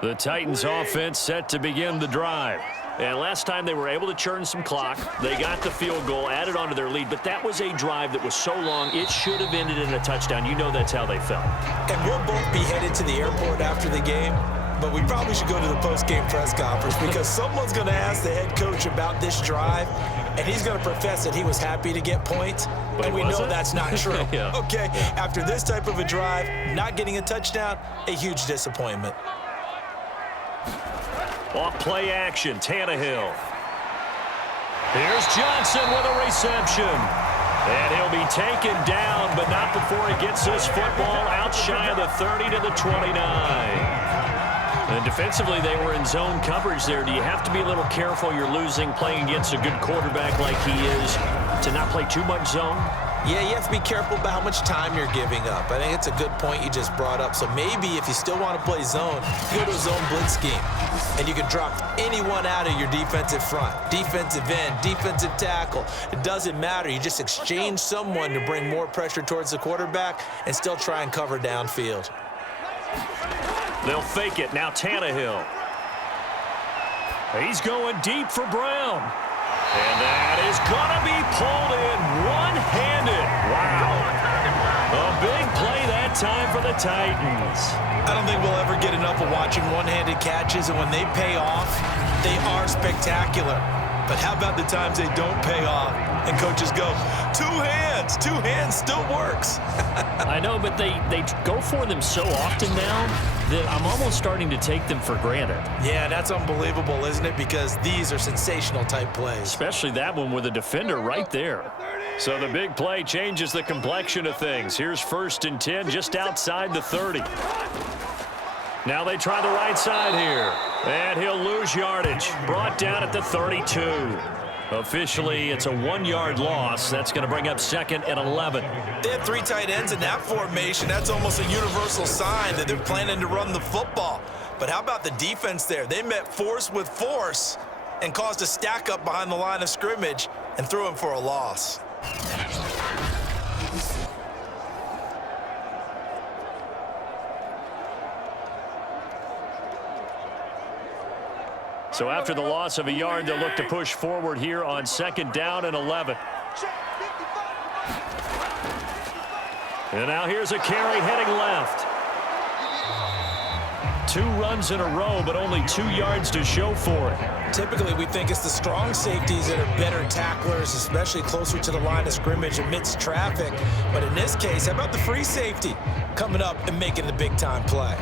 The Titans offense set to begin the drive. And last time they were able to churn some clock. They got the field goal, added on to their lead, but that was a drive that was so long, it should have ended in a touchdown. You know that's how they felt. And we'll both be headed to the airport after the game, but we probably should go to the post-game press conference because someone's going to ask the head coach about this drive, and he's going to profess that he was happy to get points, and we know that's not true. Yeah. Okay, after this type of a drive, not getting a touchdown, a huge disappointment. Off play action, Tannehill. Here's Johnson with a reception. And he'll be taken down, but not before he gets this football out shy of the 30 to the 29. And defensively, they were in zone coverage there. Do you have to be a little careful? You're losing, playing against a good quarterback like he is, to not play too much zone? Yeah, you have to be careful about how much time you're giving up. I think it's a good point you just brought up. So maybe if you still want to play zone, you go to a zone blitz scheme. And you can drop anyone out of your defensive front. Defensive end, defensive tackle. It doesn't matter. You just exchange someone to bring more pressure towards the quarterback and still try and cover downfield. They'll fake it. Now Tannehill. He's going deep for Brown. And that is going to be pulled in one-handed. Wow. A big play that time for the Titans. I don't think we'll ever get enough of watching one-handed catches, and when they pay off, they are spectacular. But how about the times they don't pay off and coaches go, two hands still works. I know, but they go for them so often now that I'm almost starting to take them for granted. Yeah, that's unbelievable, isn't it? Because these are sensational type plays. Especially that one with a defender right there. So the big play changes the complexion of things. Here's 1st and 10 just outside the 30. Now they try the right side here. And he'll lose yardage. Brought down at the 32. Officially, it's a 1-yard loss. That's going to bring up 2nd and 11. They have 3 tight ends in that formation. That's almost a universal sign that they're planning to run the football. But how about the defense there? They met force with force and caused a stack up behind the line of scrimmage and threw him for a loss. So after the loss of a yard, they'll look to push forward here on 2nd down and 11. And now here's a carry heading left. 2 runs in a row, but only 2 yards to show for it. Typically, we think it's the strong safeties that are better tacklers, especially closer to the line of scrimmage amidst traffic. But in this case, how about the free safety coming up and making the big-time play?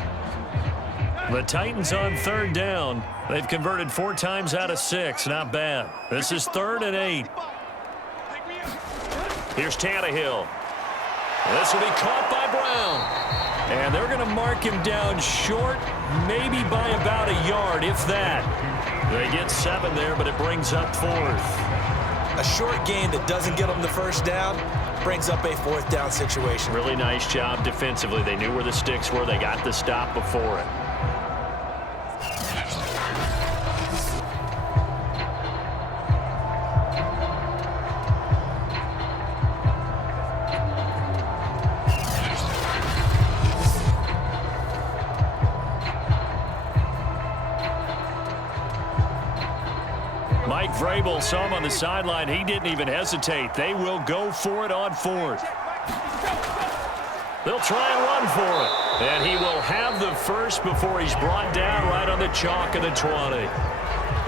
The Titans on 3rd down. They've converted 4 times out of 6. Not bad. This is 3rd and 8. Here's Tannehill. This will be caught by Brown. And they're going to mark him down short, maybe by about a yard, if that. They get 7 there, but it brings up 4th. A short gain that doesn't get them the 1st down brings up a 4th down situation. Really nice job defensively. They knew where the sticks were. They got the stop before it. Vrabel saw him on the sideline. He didn't even hesitate. They will go for it on 4th. They'll try and run for it. And he will have the first before he's brought down right on the chalk of the 20.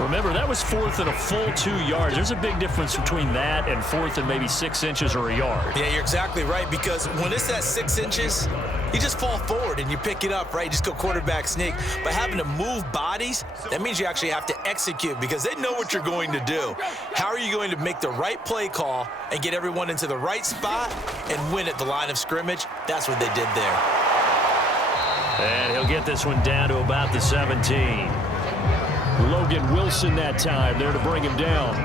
Remember, that was 4th and a full 2 yards. There's a big difference between that and 4th and maybe 6 inches or a yard. Yeah, you're exactly right, because when it's at 6 inches, you just fall forward and you pick it up, right? You just go quarterback sneak. But having to move bodies, that means you actually have to execute because they know what you're going to do. How are you going to make the right play call and get everyone into the right spot and win at the line of scrimmage? That's what they did there. And he'll get this one down to about the 17. Logan Wilson that time there to bring him down.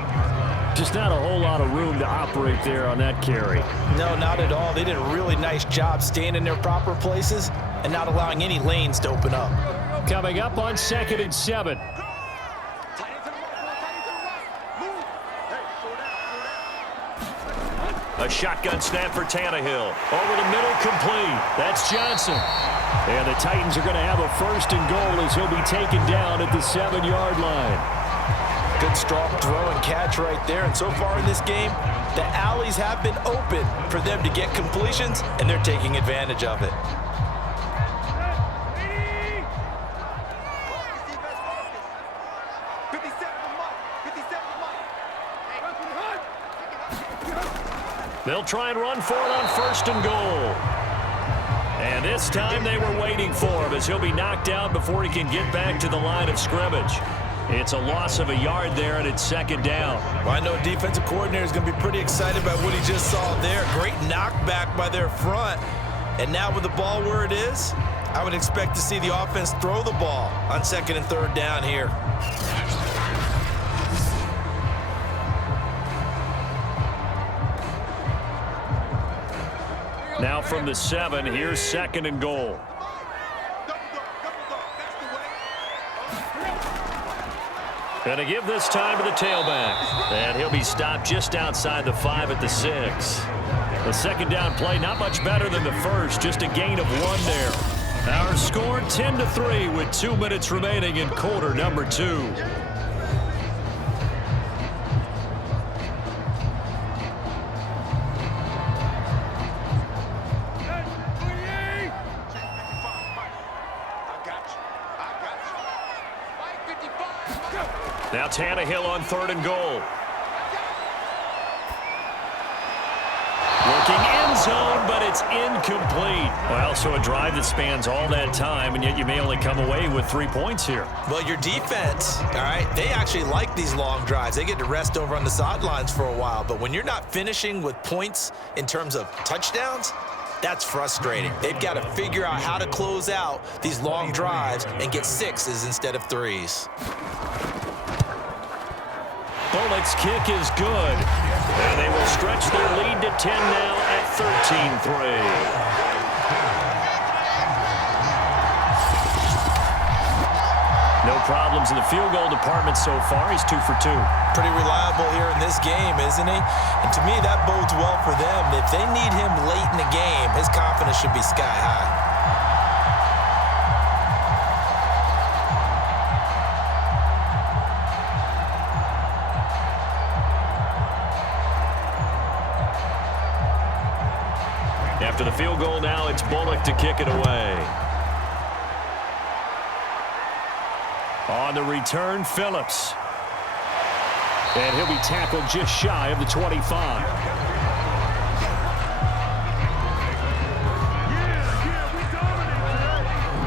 Just not a whole lot of room to operate there on that carry. No, not at all. They did a really nice job staying in their proper places and not allowing any lanes to open up. Coming up on 2nd and 7. A shotgun snap for Tannehill. Over the middle, complete. That's Johnson. And the Titans are going to have a 1st and goal as he'll be taken down at the 7-yard line. Good strong throw and catch right there. And so far in this game, the alleys have been open for them to get completions, and they're taking advantage of it. They'll try and run for it on 1st and goal. And this time they were waiting for him as he'll be knocked down before he can get back to the line of scrimmage. It's a loss of a yard there, and it's 2nd down. Well, I know defensive coordinator is going to be pretty excited about what he just saw there. Great knockback by their front. And now with the ball where it is, I would expect to see the offense throw the ball on 2nd and 3rd down here. Now from the 7, here's 2nd and goal. Going to give this time to the tailback. And he'll be stopped just outside the 5 at the 6. The 2nd down play, not much better than the first, just a gain of 1 there. Our score 10-3 with 2 minutes remaining in quarter number 2. Now Tannehill on 3rd and goal. Looking end zone, but it's incomplete. Well, so a drive that spans all that time, and yet you may only come away with 3 points here. Well, your defense, all right, they actually like these long drives. They get to rest over on the sidelines for a while. But when you're not finishing with points in terms of touchdowns, that's frustrating. They've got to figure out how to close out these long drives and get 6s instead of 3s. Bullock's kick is good. And they will stretch their lead to 10 now at 13-3. No problems in the field goal department so far. He's 2 for 2. Pretty reliable here in this game, isn't he? And to me, that bodes well for them. If they need him late in the game, his confidence should be sky high. After the field goal now, it's Bullock to kick it away. On the return, Phillips. And he'll be tackled just shy of the 25.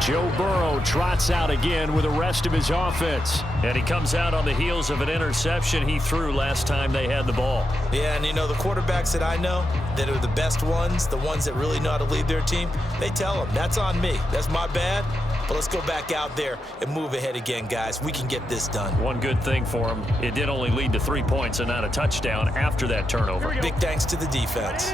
Joe Burrow trots out again with the rest of his offense. And he comes out on the heels of an interception he threw last time they had the ball. Yeah, and you know, the quarterbacks that I know that are the best ones, the ones that really know how to lead their team, they tell them, that's on me. That's my bad. But let's go back out there and move ahead again, guys. We can get this done. One good thing for him, it did only lead to 3 points and not a touchdown after that turnover. Big thanks to the defense.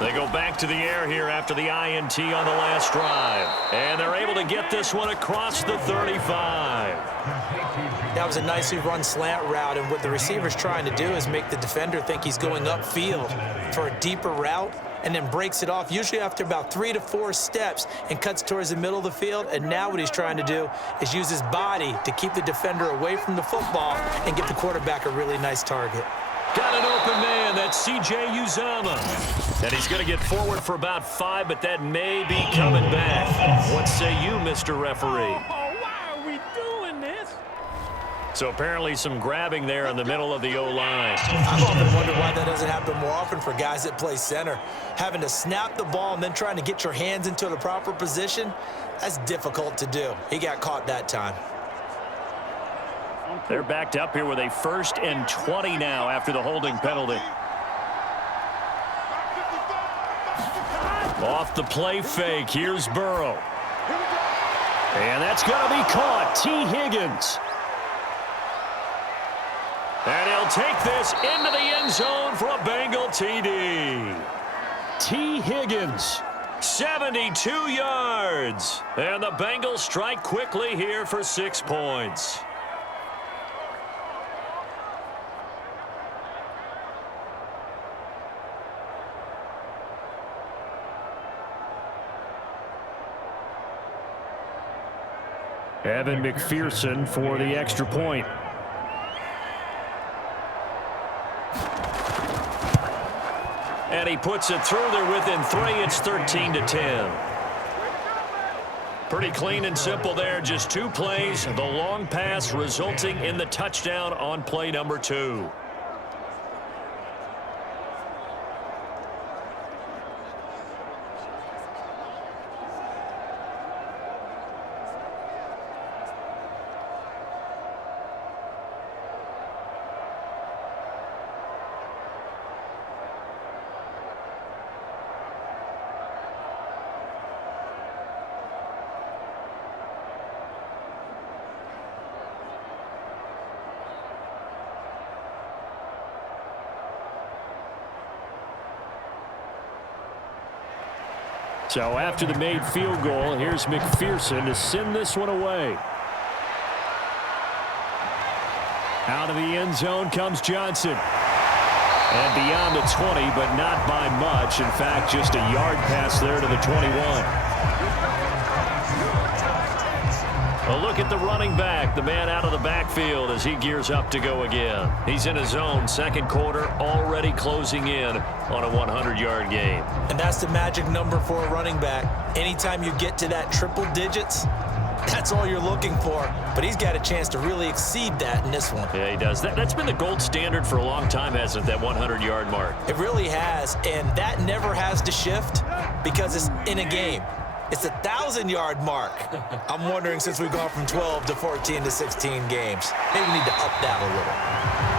They go back to the air here after the INT on the last drive. And they're able to get this one across the 35. That was a nicely run slant route, and what the receiver's trying to do is make the defender think he's going upfield for a deeper route and then breaks it off, usually after about 3 to 4 steps, and cuts towards the middle of the field. And now what he's trying to do is use his body to keep the defender away from the football and give the quarterback a really nice target. Got an open man. That's C.J. Uzomah. And he's going to get forward for about 5, but that may be coming back. What say you, Mr. Referee? Why are we doing this? So apparently some grabbing there in the middle of the O-line. I've often wondered why that doesn't happen more often for guys that play center. Having to snap the ball and then trying to get your hands into the proper position, that's difficult to do. He got caught that time. They're backed up here with a 1st and 20 now after the holding penalty. Off the play fake, here's Burrow. And that's going to be caught. T. Higgins. And he'll take this into the end zone for a Bengal TD. T. Higgins, 72 yards. And the Bengals strike quickly here for 6 points. Evan McPherson for the extra point. And he puts it through there within 3. It's 13-10. Pretty clean and simple there. Just 2 plays. The long pass resulting in the touchdown on play number 2. So after the made field goal, here's McPherson to send this one away. Out of the end zone comes Johnson. And beyond the 20, but not by much. In fact, just a yard pass there to the 21. A look at the running back, the man out of the backfield as he gears up to go again. He's in his own second quarter, already closing in on a 100-yard game. And that's the magic number for a running back. Anytime you get to that triple digits, that's all you're looking for. But he's got a chance to really exceed that in this one. Yeah, he does. That's been the gold standard for a long time, hasn't it, that 100-yard mark? It really has, and that never has to shift because it's in a game. It's a 1,000-yard mark. I'm wondering, since we've gone from 12 to 14 to 16 games, maybe we need to up that a little.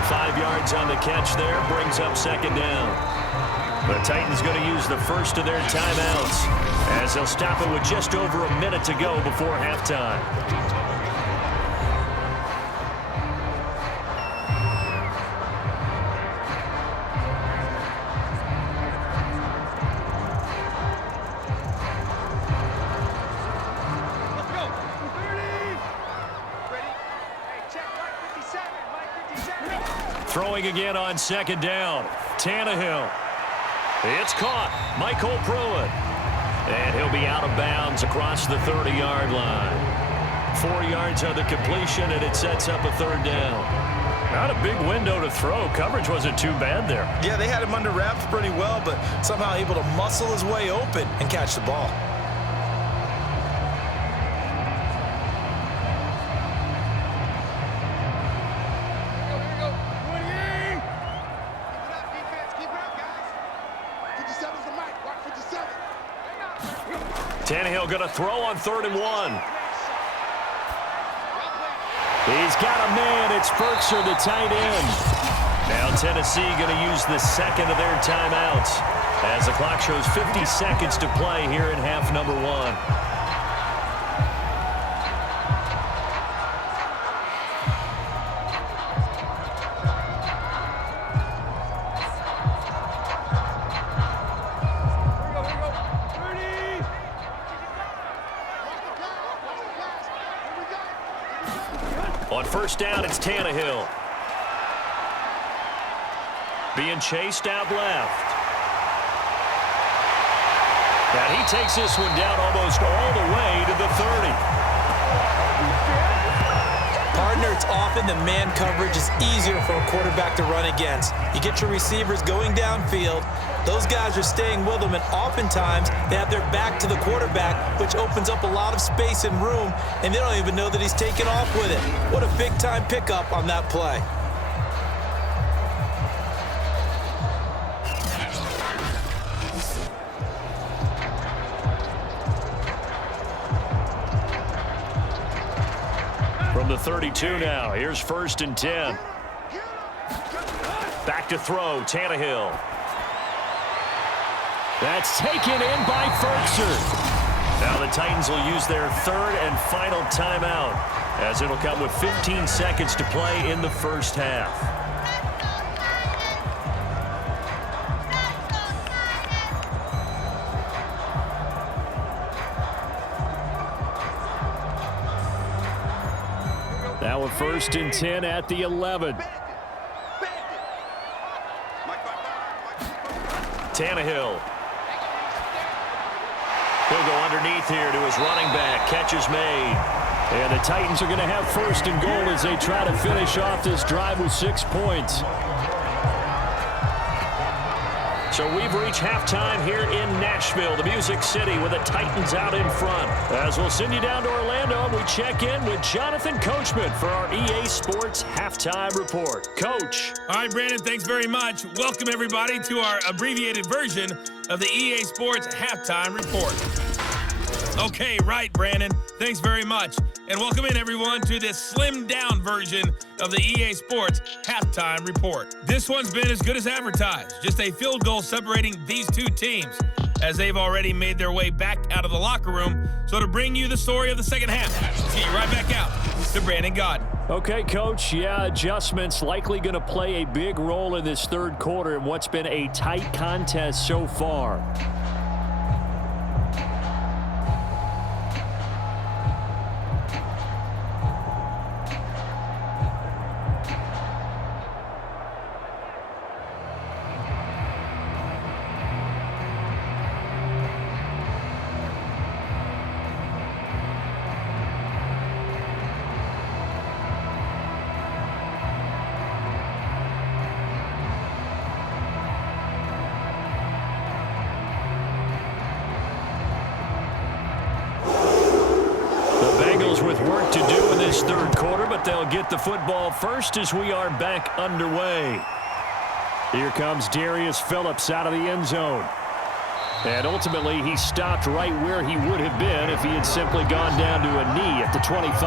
5 yards on the catch there, brings up second down. The Titans going to use the first of their timeouts as they'll stop it with just over a minute to go before halftime. Throwing again on second down. Tannehill. It's caught. Michael Pruitt. And he'll be out of bounds across the 30-yard line. 4 yards on the completion, and it sets up a third down. Not a big window to throw. Coverage wasn't too bad there. Yeah, they had him under wraps pretty well, but somehow able to muscle his way open and catch the ball. Tannehill going to throw on 3rd and 1. He's got a man. It's Ferkser, the tight end. Now Tennessee going to use the second of their timeouts as the clock shows 50 seconds to play here in half number 1. On first down, it's Tannehill. Being chased out left. And he takes this one down almost all the way to the 30. Partner, it's often the man coverage is easier for a quarterback to run against. You get your receivers going downfield. Those guys are staying with them, and oftentimes they have their back to the quarterback, which opens up a lot of space and room, and they don't even know that he's taken off with it. What a big-time pickup on that play. From the 32 now, here's 1st and 10. Back to throw, Tannehill. That's taken in by Ferkser. Now the Titans will use their 3rd and final timeout as it'll come with 15 seconds to play in the first half. Now with 1st and 10 at the 11. Tannehill. He'll go underneath here to his running back. Catch is made. And the Titans are going to have 1st and goal as they try to finish off this drive with 6 points. So we've reached halftime here in Nashville, the Music City, with the Titans out in front. As we'll send you down to Orlando, we check in with Jonathan Coachman for our EA Sports Halftime Report. Coach. All right, Brandon, thanks very much. Welcome, everybody, to our abbreviated version of the EA Sports Halftime Report. Okay, right, Brandon. Thanks very much. And welcome in, everyone, to this slimmed-down version of the EA Sports Halftime Report. This one's been as good as advertised. Just a field goal separating these two teams, as they've already made their way back out of the locker room. So to bring you the story of the second half, let's get you right back out to Brandon Godden. Okay, Coach. Yeah, adjustments likely going to play a big role in this third quarter in what's been a tight contest so far. this third quarter, but they'll get the football first as we are back underway. Here comes Darius Phillips out of the end zone. And ultimately, he stopped right where he would have been if he had simply gone down to a knee at the 25.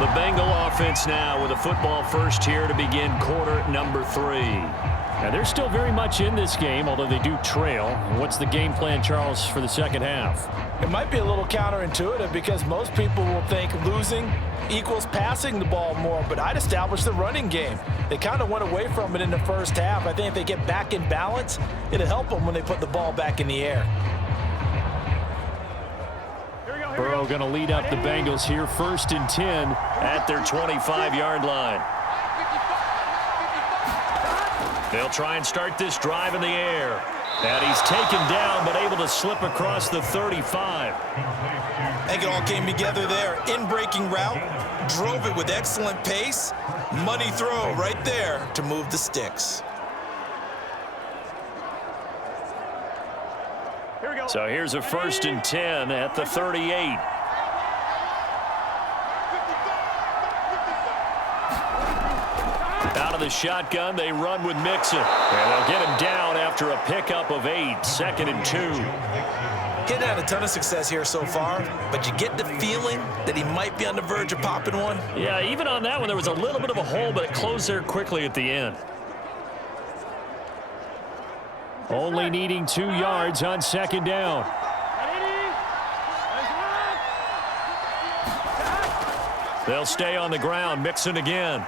The Bengal offense now with a football first here to begin quarter number 3. And they're still very much in this game, although they do trail. What's the game plan, Charles, for the second half? It might be a little counterintuitive because most people will think losing equals passing the ball more, but I'd establish the running game. They kind of went away from it in the first half. I think if they get back in balance, it'll help them when they put the ball back in the air. Burrow going to lead up the Bengals here, 1st and 10 at their 25-yard line. They'll try and start this drive in the air. And he's taken down, but able to slip across the 35. I think it all came together there. In-breaking route, drove it with excellent pace. Money throw right there to move the sticks. So here's a 1st and 10 at the 38. Out of the shotgun, they run with Mixon. And they'll get him down after a pickup of 8, 2nd and 2. He's had a ton of success here so far, but you get the feeling that he might be on the verge of popping one. Yeah, even on that one, there was a little bit of a hole, but it closed there quickly at the end. Only needing 2 yards on 2nd down. They'll stay on the ground. Mixon again.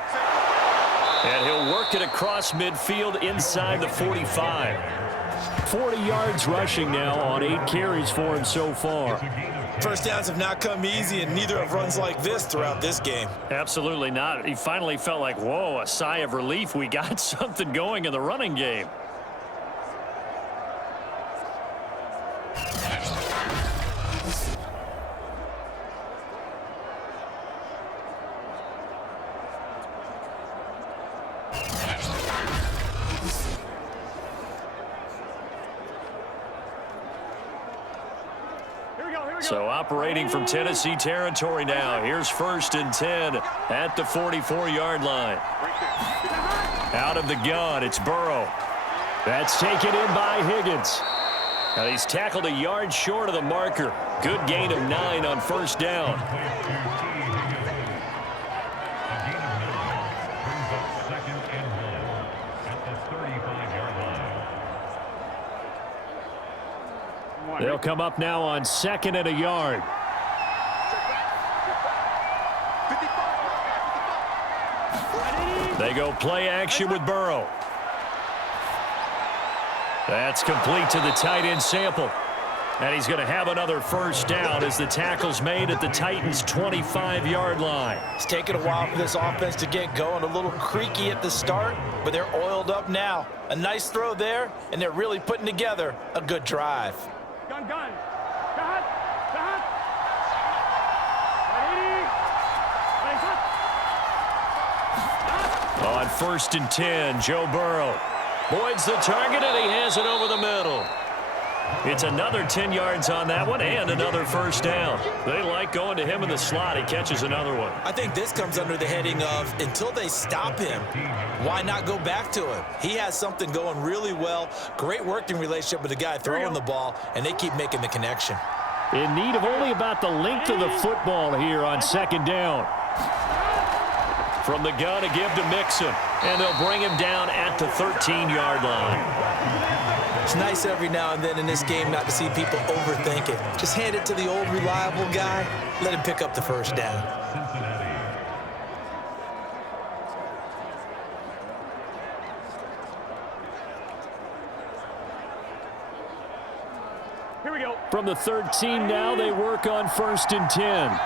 And he'll work it across midfield inside the 45. 40 yards rushing now on 8 carries for him so far. First downs have not come easy, and neither have runs like this throughout this game. Absolutely not. He finally felt like, whoa, a sigh of relief. We got something going in the running game. So operating from Tennessee territory now. Here's 1st and 10 at the 44-yard line. Out of the gun, it's Burrow. That's taken in by Higgins. Now he's tackled a yard short of the marker. Good gain of 9 on 1st down. They'll come up now on 2nd and a yard. They go play action with Burrow. That's complete to the tight end Sample. And he's going to have another 1st down as the tackle's made at the Titans' 25-yard line. It's taken a while for this offense to get going. A little creaky at the start, but they're oiled up now. A nice throw there, and they're really putting together a good drive. Gun. On 1st and 10, Joe Burrow. Boyd's the target, and he has it over the middle. It's another 10 yards on that one and another 1st down. They like going to him in the slot. He catches another one. I think this comes under the heading of until they stop him, why not go back to him? He has something going really well. Great working relationship with the guy throwing the ball, and they keep making the connection. In need of only about the length of the football here on 2nd down. From the gun to give to Mixon, and they'll bring him down at the 13-yard line. It's nice every now and then in this game not to see people overthink it. Just hand it to the old reliable guy, let him pick up the 1st down. Here we go. From the 13 now, they work on 1st and 10.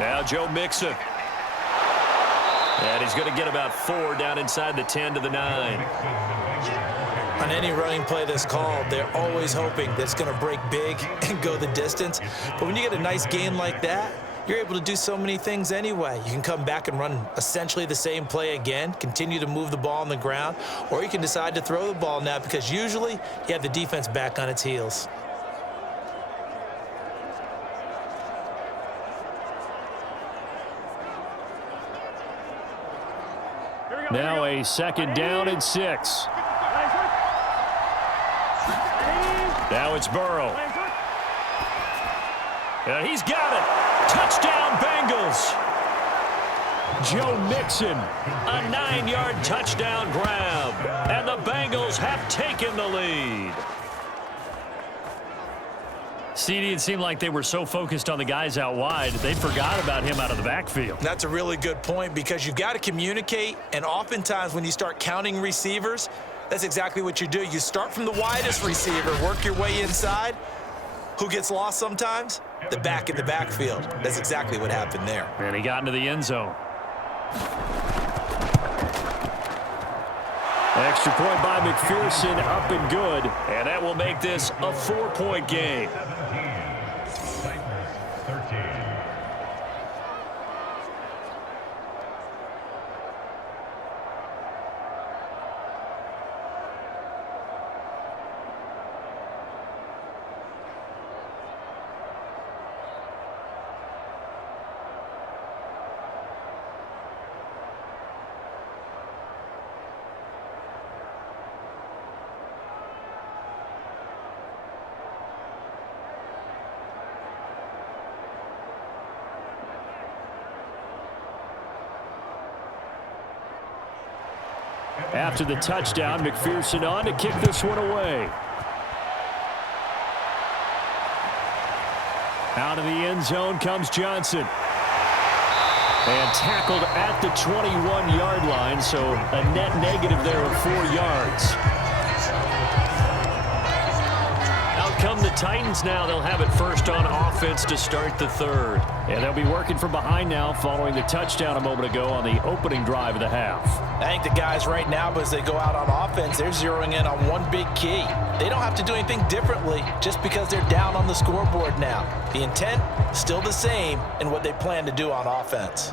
Now Joe Mixon. And he's going to get about 4 down inside the 10 to the 9. On any running play that's called, they're always hoping that it's going to break big and go the distance. But when you get a nice gain like that, you're able to do so many things anyway. You can come back and run essentially the same play again, continue to move the ball on the ground, or you can decide to throw the ball now because usually you have the defense back on its heels. Now a 2nd down and 6. Now it's Burrow. And he's got it. Touchdown, Bengals. Joe Mixon, a 9-yard touchdown grab. And the Bengals have taken the lead. CD, it seemed like they were so focused on the guys out wide, they forgot about him out of the backfield. That's a really good point because you've got to communicate, and oftentimes when you start counting receivers, that's exactly what you do. You start from the widest receiver, work your way inside. Who gets lost sometimes? The back in the backfield. That's exactly what happened there. And he got into the end zone. Extra point by McPherson, up and good. And that will make this a 4-point game. After the touchdown, McPherson on to kick this one away. Out of the end zone comes Johnson. And tackled at the 21-yard line, so a net negative there of 4 yards. Out come the Titans now. They'll have it first on offense to start the 3rd. And they'll be working from behind now following the touchdown a moment ago on the opening drive of the half. I think the guys right now, as they go out on offense, they're zeroing in on one big key. They don't have to do anything differently just because they're down on the scoreboard now. The intent, still the same in what they plan to do on offense.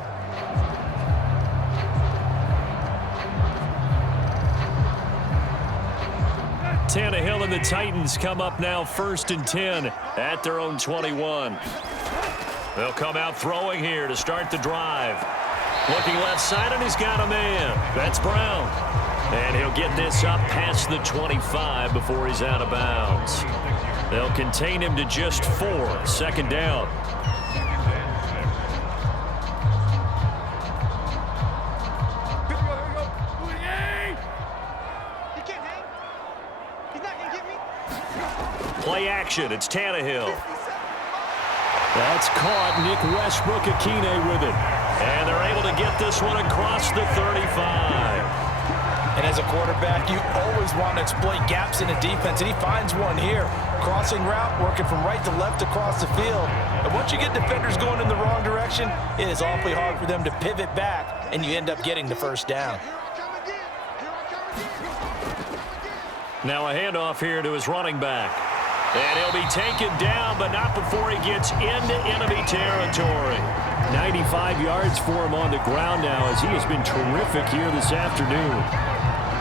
Tannehill and the Titans come up now 1st and 10 at their own 21. They'll come out throwing here to start the drive. Looking left side, and he's got a man. That's Brown. And he'll get this up past the 25 before he's out of bounds. They'll contain him to just 4. 2nd down. Play action. It's Tannehill. That's caught. Nick Westbrook-Akine with it. And they're able to get this one across the 35. And as a quarterback, you always want to exploit gaps in a defense, and he finds one here. Crossing route, working from right to left across the field. And once you get defenders going in the wrong direction, it is awfully hard for them to pivot back, and you end up getting the 1st down. Now a handoff here to his running back. And he'll be taken down, but not before he gets into enemy territory. 95 yards for him on the ground now as he has been terrific here this afternoon.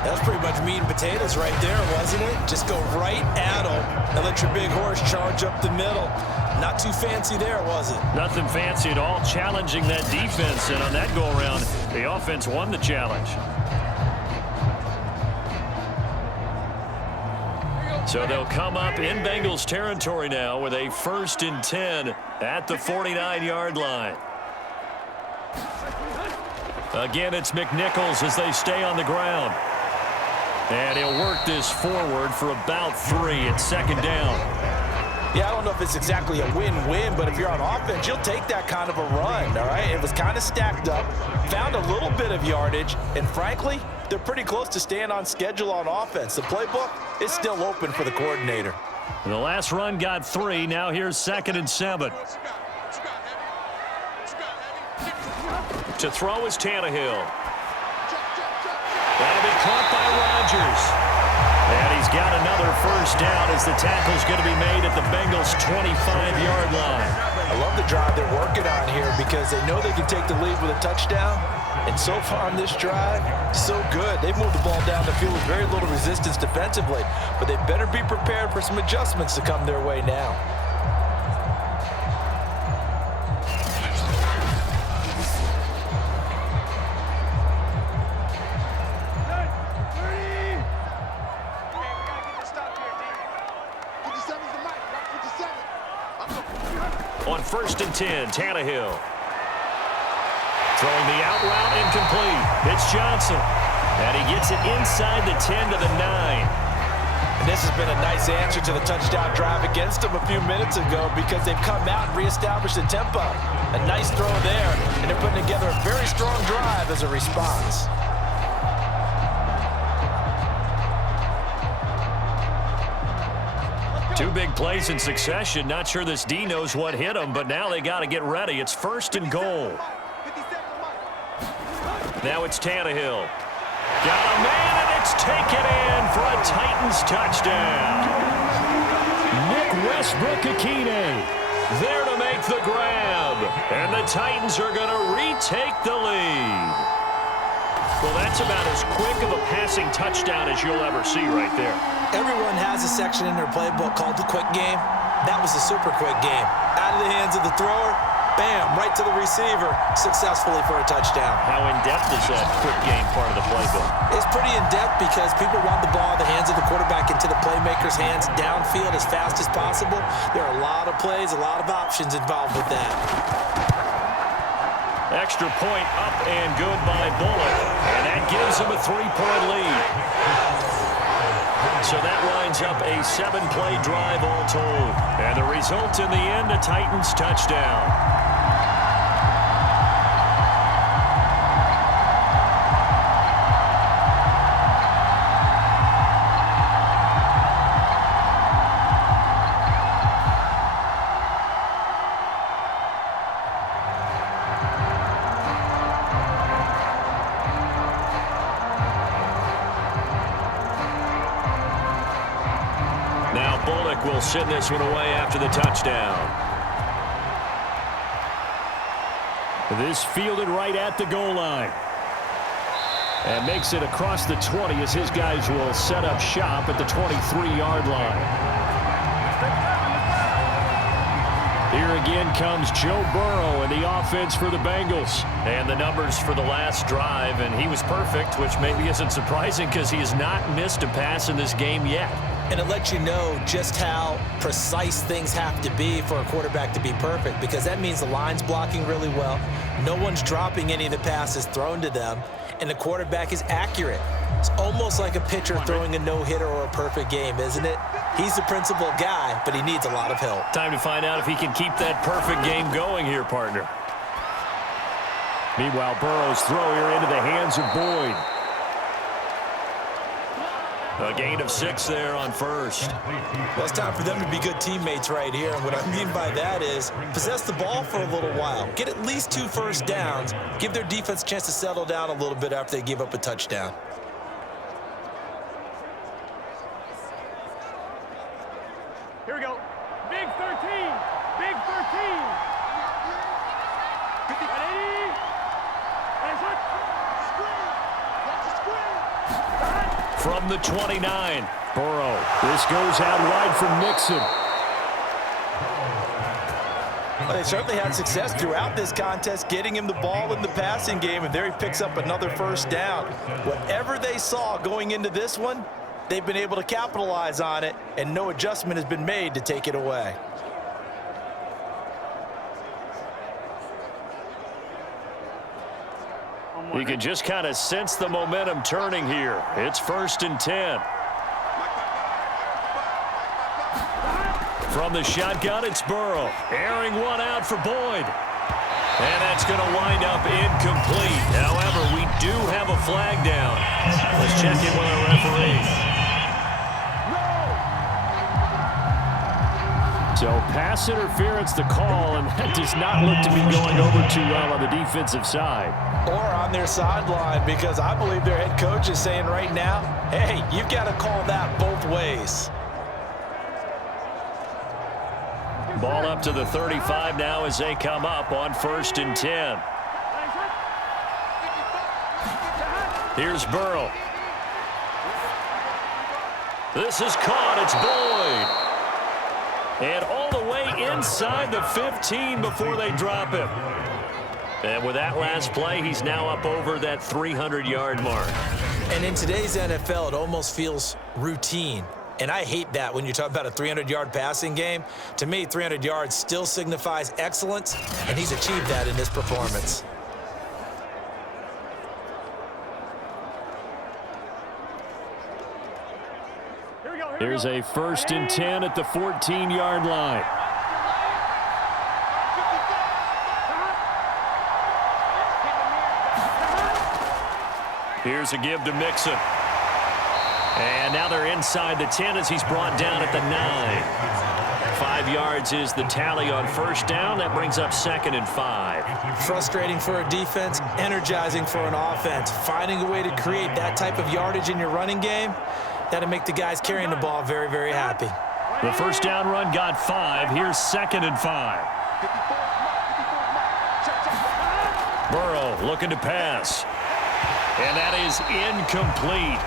That's pretty much meat and potatoes right there, wasn't it? Just go right at him and let your big horse charge up the middle. Not too fancy there, was it? Nothing fancy at all, challenging that defense. And on that go-around, the offense won the challenge. So they'll come up in Bengals territory now with a 1st and 10 at the 49-yard line. Again, it's McNichols as they stay on the ground. And he'll work this forward for about 3 at 2nd down. Yeah, I don't know if it's exactly a win-win, but if you're on offense, you'll take that kind of a run, all right? It was kind of stacked up, found a little bit of yardage, and frankly, they're pretty close to staying on schedule on offense. The playbook is still open for the coordinator. And the last run got 3. Now here's 2nd and 7. To throw is Tannehill. That'll be caught by Rodgers. And he's got another 1st down as the tackle's going to be made at the Bengals' 25-yard line. I love the drive they're working on here. because they know they can take the lead with a touchdown. And so far on this drive, so good. They've moved the ball down the field with very little resistance defensively, but they better be prepared for some adjustments to come their way now. On 1st and 10, Tannehill. Throwing the out route incomplete. It's Johnson. And he gets it inside the 10 to the 9. And this has been a nice answer to the touchdown drive against them a few minutes ago because they've come out and reestablished the tempo. A nice throw there, and they're putting together a very strong drive as a response. Two big plays in succession. Not sure this D knows what hit him, but now they got to get ready. It's 1st and goal. Now it's Tannehill. Got a man, and it's taken in for a Titans touchdown. Nick Westbrook-Akine there to make the grab. And the Titans are going to retake the lead. Well, that's about as quick of a passing touchdown as you'll ever see right there. Everyone has a section in their playbook called the quick game. That was a super quick game. Out of the hands of the thrower, bam, right to the receiver, successfully for a touchdown. How in-depth is that quick game part of the playbook? It's pretty in-depth because people want the ball in the hands of the quarterback into the playmaker's hands downfield as fast as possible. There are a lot of plays, a lot of options involved with that. Extra point up and good by Bullock, and that gives him a 3-point lead. So that lines up a 7-play drive all told. And the result in the end, a Titans touchdown. Will send this one away after the touchdown. This fielded right at the goal line. And makes it across the 20 as his guys will set up shop at the 23-yard line. Here again comes Joe Burrow and the offense for the Bengals. And the numbers for the last drive, and he was perfect, which maybe isn't surprising because he has not missed a pass in this game yet. And it lets you know just how precise things have to be for a quarterback to be perfect, because that means the line's blocking really well, no one's dropping any of the passes thrown to them, and the quarterback is accurate. It's almost like a pitcher throwing a no-hitter or a perfect game, isn't it? He's the principal guy, but he needs a lot of help. Time to find out if he can keep that perfect game going here, partner. Meanwhile, Burrow's throw here into the hands of Boyd. A gain of 6 there on first. Well, it's time for them to be good teammates right here. And what I mean by that is possess the ball for a little while. Get at least 2 first downs. Give their defense a chance to settle down a little bit after they give up a touchdown. Here we go. Big 13. Big 13. Ready? Hands up. Screen. That's a screen. From the 29, Burrow. This goes out wide for Mixon. Well, they certainly had success throughout this contest, getting him the ball in the passing game, and there he picks up another first down. Whatever they saw going into this one, they've been able to capitalize on it, and no adjustment has been made to take it away. You can just kind of sense the momentum turning here. It's 1st and 10. From the shotgun, it's Burrow. Airing one out for Boyd. And that's going to wind up incomplete. However, we do have a flag down. Let's check in with our referee. So pass interference the call, and that does not look to be going over too well on the defensive side. Or on their sideline, because I believe their head coach is saying right now, hey, you've got to call that both ways. Ball up to the 35 now as they come up on 1st and 10. Here's Burrow. This is caught. It's Boyd. And all the way inside the 15 before they drop him. And with that last play, he's now up over that 300-yard mark. And in today's NFL, it almost feels routine. And I hate that when you talk about a 300-yard passing game. To me, 300 yards still signifies excellence, and he's achieved that in this performance. Here's a 1st and 10 at the 14-yard line. Here's a give to Mixon. And now they're inside the 10 as he's brought down at the 9. 5 yards is the tally on 1st down. That brings up 2nd and 5. Frustrating for a defense, energizing for an offense. Finding a way to create that type of yardage in your running game, that'll make the guys carrying the ball very, very happy. The 1st down run got 5. Here's 2nd and 5. Burrow looking to pass. And that is incomplete.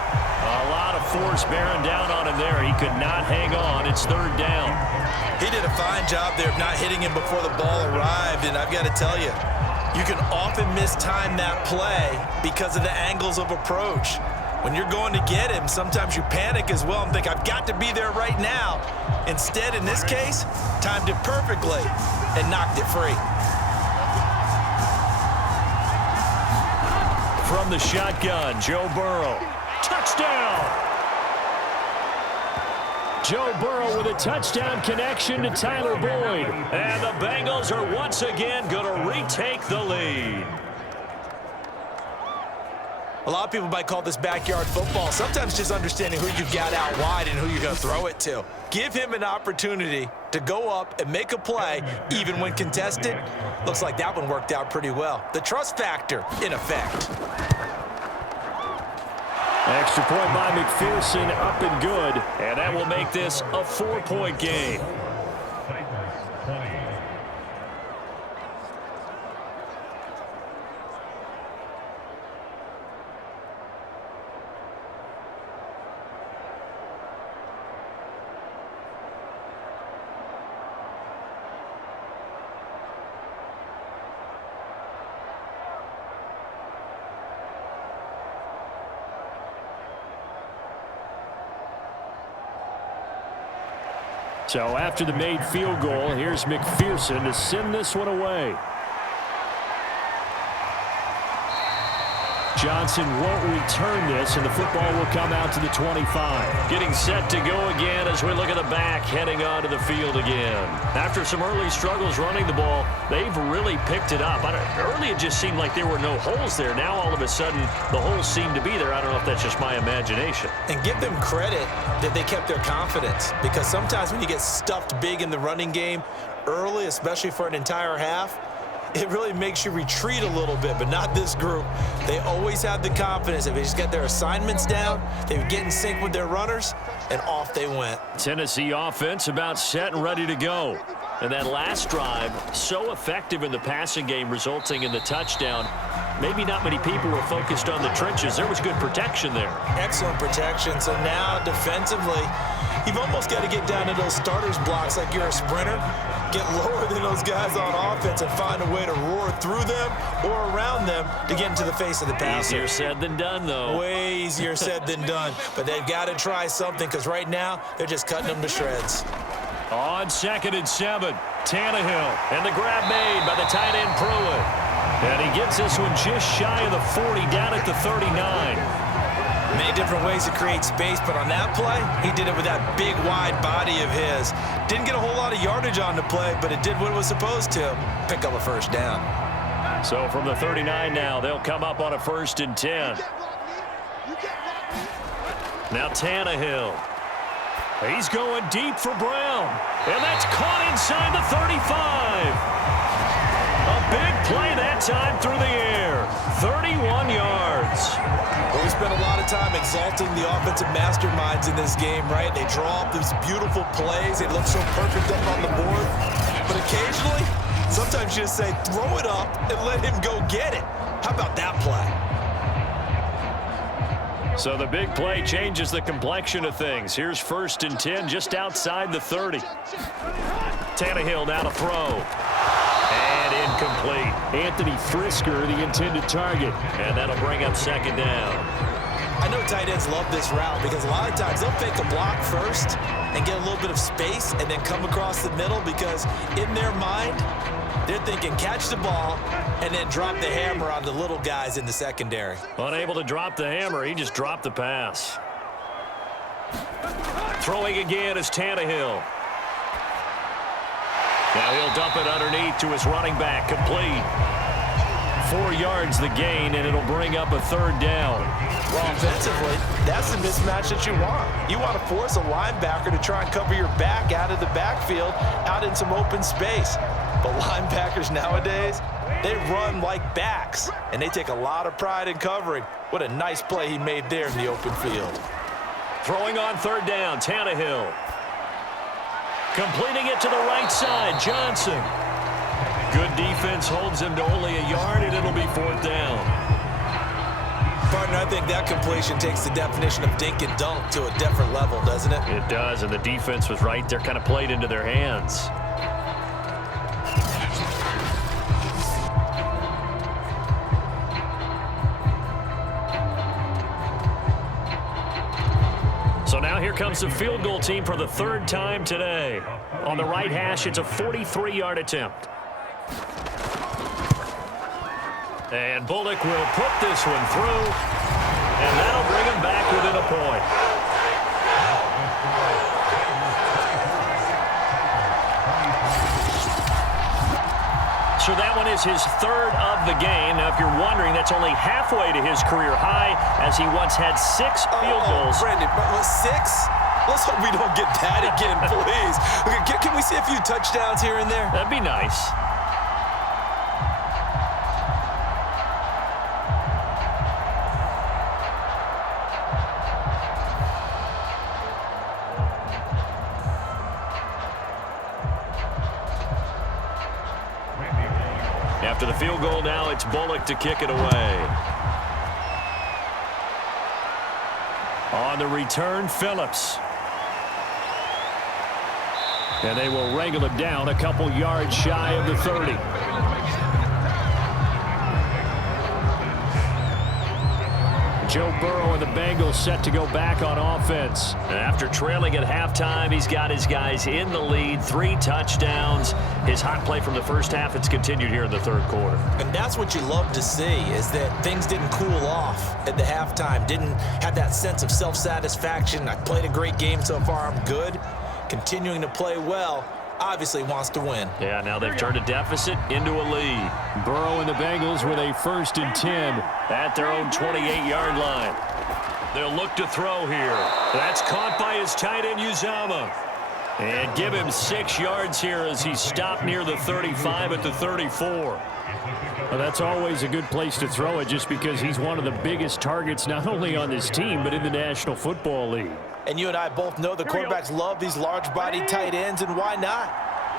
A lot of force bearing down on him there. He could not hang on. It's 3rd down. He did a fine job there of not hitting him before the ball arrived, and I've got to tell you, you can often mistime that play because of the angles of approach. When you're going to get him, sometimes you panic as well and think, I've got to be there right now. Instead, in this case, timed it perfectly and knocked it free. From the shotgun, Joe Burrow. Touchdown! Joe Burrow with a touchdown connection to Tyler Boyd. And the Bengals are once again going to retake the lead. A lot of people might call this backyard football. Sometimes just understanding who you've got out wide and who you're going to throw it to. Give him an opportunity to go up and make a play, even when contested. Looks like that one worked out pretty well. The trust factor in effect. Extra point by McPherson, up and good. And that will make this a 4-point game. So after the made field goal, here's McPherson to send this one away. Johnson won't return this, and the football will come out to the 25. Getting set to go again as we look at the back, heading onto the field again. After some early struggles running the ball, they've really picked it up. Early it just seemed like there were no holes there. Now all of a sudden the holes seem to be there. I don't know if that's just my imagination. And give them credit that they kept their confidence, because sometimes when you get stuffed big in the running game early, especially for an entire half, it really makes you retreat a little bit, but not this group. They always have the confidence. If they just get their assignments down, they would get in sync with their runners, and off they went. Tennessee offense about set and ready to go. And that last drive, so effective in the passing game, resulting in the touchdown. Maybe not many people were focused on the trenches. There was good protection there. Excellent protection. So now defensively, you've almost got to get down to those starters blocks like you're a sprinter. Get lower than those guys on offense and find a way to roar through them or around them to get into the face of the passer. Easier said than done, though. Way easier said than done. But they've got to try something, because right now they're just cutting them to shreds. On 2nd and 7, Tannehill. And the grab made by the tight end Pruitt. And he gets this one just shy of the 40, down at the 39. Many different ways to create space, but on that play, he did it with that big, wide body of his. Didn't get a whole lot of yardage on the play, but it did what it was supposed to, pick up a 1st down. So from the 39 now, they'll come up on a 1st and 10. Now Tannehill. He's going deep for Brown. And that's caught inside the 35. A big play that time through the air. 31 yards. Well, we spent a lot of time exalting the offensive masterminds in this game, right? They draw up these beautiful plays. They look so perfect up on the board. But occasionally, sometimes you just say, throw it up and let him go get it. How about that play? So the big play changes the complexion of things. Here's 1st and 10 just outside the 30. Tannehill now to throw. And incomplete. Anthony Frisker, the intended target. And that'll bring up 2nd down. I know tight ends love this route because a lot of times they'll fake a block first and get a little bit of space and then come across the middle because in their mind, they're thinking catch the ball and then drop the hammer on the little guys in the secondary. Unable to drop the hammer, he just dropped the pass. Throwing again is Tannehill. Now he'll dump it underneath to his running back, complete. 4 yards the gain, and it'll bring up a 3rd down. Well, offensively, that's the mismatch that you want. You want to force a linebacker to try and cover your back out of the backfield, out in some open space. But linebackers nowadays, they run like backs, and they take a lot of pride in covering. What a nice play he made there in the open field. Throwing on 3rd down, Tannehill. Completing it to the right side, Johnson. Good defense holds him to only a yard, and it'll be 4th down. Partner, I think that completion takes the definition of dink and dunk to a different level, doesn't it? It does, and the defense was right there, kind of played into their hands. So now here comes the field goal team for the 3rd time today. On the right hash, it's a 43-yard attempt. And Bullock will put this one through, and that'll bring him back within a point. So that one is his 3rd of the game. Now, if you're wondering, that's only halfway to his career high, as he once had 6 field goals. Brandon, 6? Let's hope we don't get that again, please. Okay, can we see a few touchdowns here and there? That'd be nice. After the field goal now, it's Bullock to kick it away. On the return, Phillips. And they will wrangle him down a couple yards shy of the 30. Joe Burrow and the Bengals set to go back on offense. And after trailing at halftime, he's got his guys in the lead, 3 touchdowns. His hot play from the first half, it's continued here in the 3rd quarter. And that's what you love to see, is that things didn't cool off at the halftime, didn't have that sense of self-satisfaction. I played a great game so far, I'm good. Continuing to play well, obviously wants to win. Yeah, now they've turned a deficit into a lead. Burrow and the Bengals with a 1st and 10 at their own 28-yard line. They'll look to throw here. That's caught by his tight end, Uzama. And give him 6 yards here as he's stopped near the 35 at the 34. Well, that's always a good place to throw it just because he's one of the biggest targets not only on this team but in the National Football League. And you and I both know the quarterbacks love these large-bodied tight ends, and why not?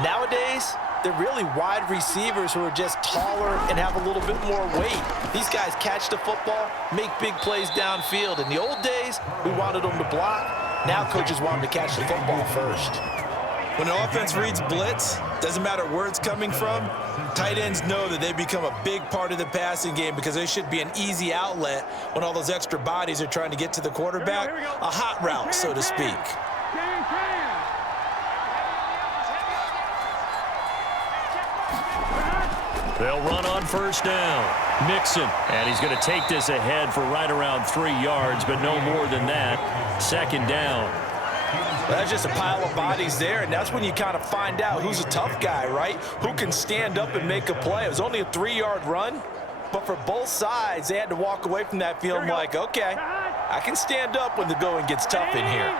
Nowadays, they're really wide receivers who are just taller and have a little bit more weight. These guys catch the football, make big plays downfield. In the old days, we wanted them to block. Now coaches want them to catch the football first. When an offense reads blitz, doesn't matter where it's coming from, tight ends know that they become a big part of the passing game because they should be an easy outlet when all those extra bodies are trying to get to the quarterback. A hot route, so to speak. They'll run on 1st down. Mixon, and he's going to take this ahead for right around 3 yards, but no more than that. 2nd down. That's just a pile of bodies there, and that's when you kind of find out who's a tough guy, right? Who can stand up and make a play. It was only a 3-yard run, but for both sides, they had to walk away from that feeling like, okay, I can stand up when the going gets tough in here.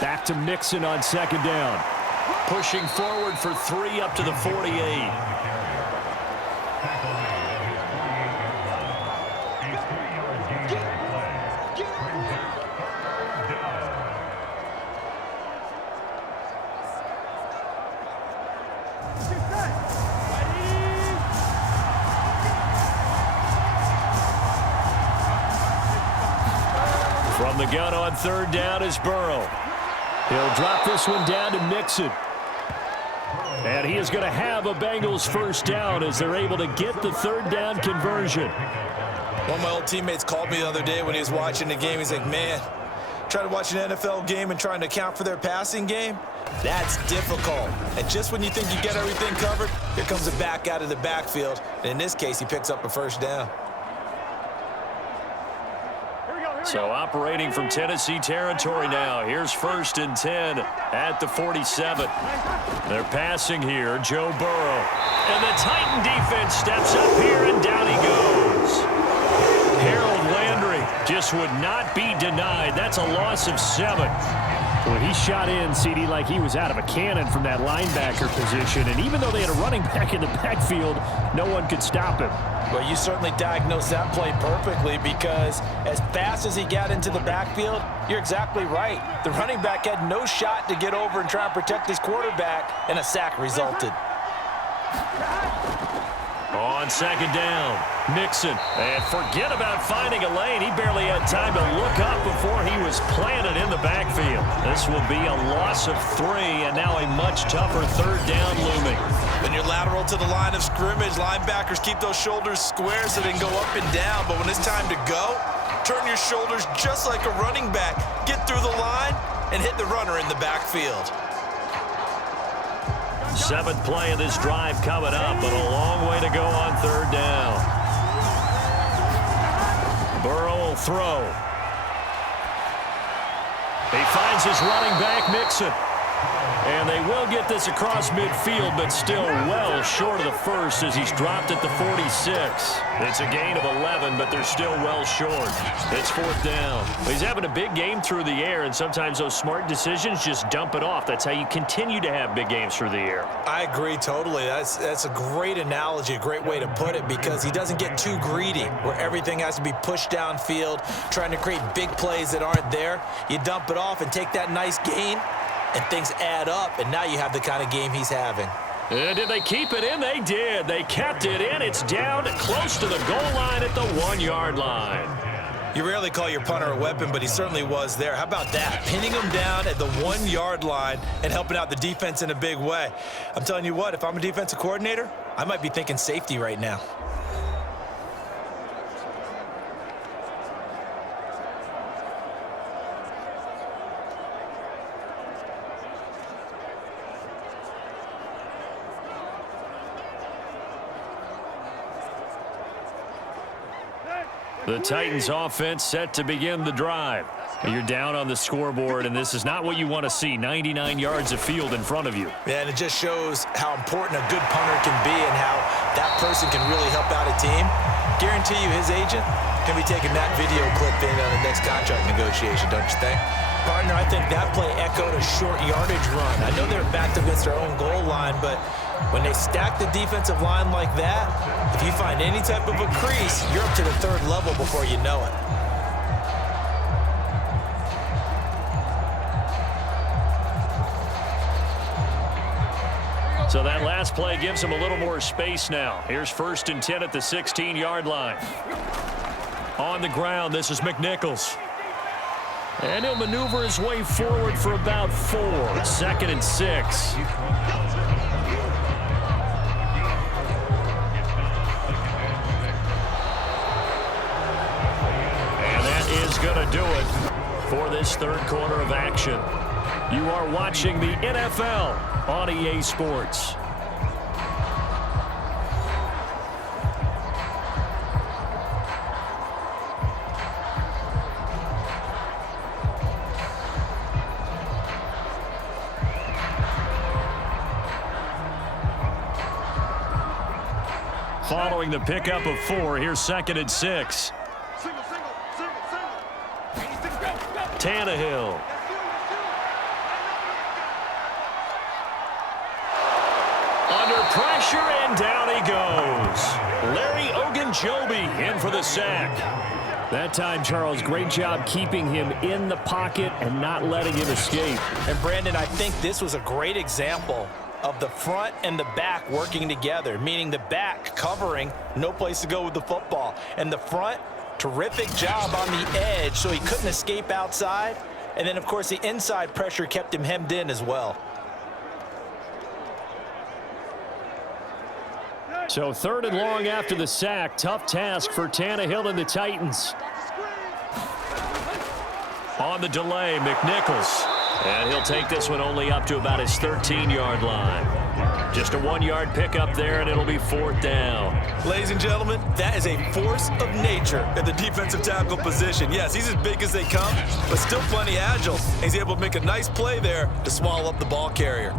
Back to Mixon on 2nd down. pushing forward for 3 up to the 48. From the gun on 3rd down is Burrow. He'll drop this one down to Mixon. And he is going to have a Bengals first down as they're able to get the 3rd down conversion. One of my old teammates called me the other day when he was watching the game. He's like, man, trying to watch an NFL game and trying to account for their passing game, that's difficult. And just when you think you get everything covered, here comes a back out of the backfield. And in this case, he picks up a first down. So operating from Tennessee territory now. Here's 1st and 10 at the 47. They're passing here, Joe Burrow. And the Titan defense steps up here, and down he goes. Harold Landry just would not be denied. That's a loss of 7. Well, he shot in, CD, like he was out of a cannon from that linebacker position. And even though they had a running back in the backfield, no one could stop him. Well, you certainly diagnosed that play perfectly because as fast as he got into the backfield, you're exactly right. The running back had no shot to get over and try and protect his quarterback, and a sack resulted. On 2nd down, Mixon. And forget about finding a lane. He barely had time to look up before he was planted in the backfield. This will be a loss of 3, and now a much tougher 3rd down looming. When you're lateral to the line of scrimmage, linebackers keep those shoulders square so they can go up and down. But when it's time to go, turn your shoulders just like a running back. Get through the line and hit the runner in the backfield. 7th play of this drive coming up, but a long way to go on 3rd down. Burrow will throw. He finds his running back, Mixon. And they will get this across midfield, but still well short of the first as he's dropped at the 46. It's a gain of 11, but they're still well short. It's 4th down. He's having a big game through the air, and sometimes those smart decisions just dump it off. That's how you continue to have big games through the air. I agree totally. That's a great analogy, a great way to put it, because he doesn't get too greedy where everything has to be pushed downfield, trying to create big plays that aren't there. You dump it off and take that nice gain, and things add up, and now you have the kind of game he's having. Did they keep it in? They did. They kept it in. It's down close to the goal line at the 1-yard line. You rarely call your punter a weapon, but he certainly was there. How about that? Pinning him down at the 1-yard line and helping out the defense in a big way. I'm telling you what, if I'm a defensive coordinator, I might be thinking safety right now. The Titans offense set to begin the drive. You're down on the scoreboard, and this is not what you want to see. 99 yards of field in front of you. Yeah, and it just shows how important a good punter can be and how that person can really help out a team. Guarantee you his agent can be taking that video clip in on the next contract negotiation, don't you think? Partner, I think that play echoed a short yardage run. I know they're backed against their own goal line, but when they stack the defensive line like that, if you find any type of a crease, you're up to the 3rd level before you know it. So that last play gives him a little more space now. Here's 1st and 10 at the 16-yard line. On the ground, this is McNichols. And he'll maneuver his way forward for about 4. 2nd and 6. Going to do it for this 3rd quarter of action. You are watching the NFL on EA Sports. Following the pickup of 4, here's 2nd and 6. Tannehill. Under pressure, and down he goes. Larry Ogunjobi in for the sack. That time, Charles, great job keeping him in the pocket and not letting him escape. And, Brandon, I think this was a great example of the front and the back working together, meaning the back covering, no place to go with the football. And the front, terrific job on the edge so he couldn't escape outside. And then, of course, the inside pressure kept him hemmed in as well. So 3rd and long after the sack. Tough task for Tannehill and the Titans. On the delay, McNichols. And he'll take this one only up to about his 13-yard line. Just a 1-yard pickup there, and it'll be 4th down. Ladies and gentlemen, that is a force of nature at the defensive tackle position. Yes, he's as big as they come, but still plenty agile. He's able to make a nice play there to swallow up the ball carrier.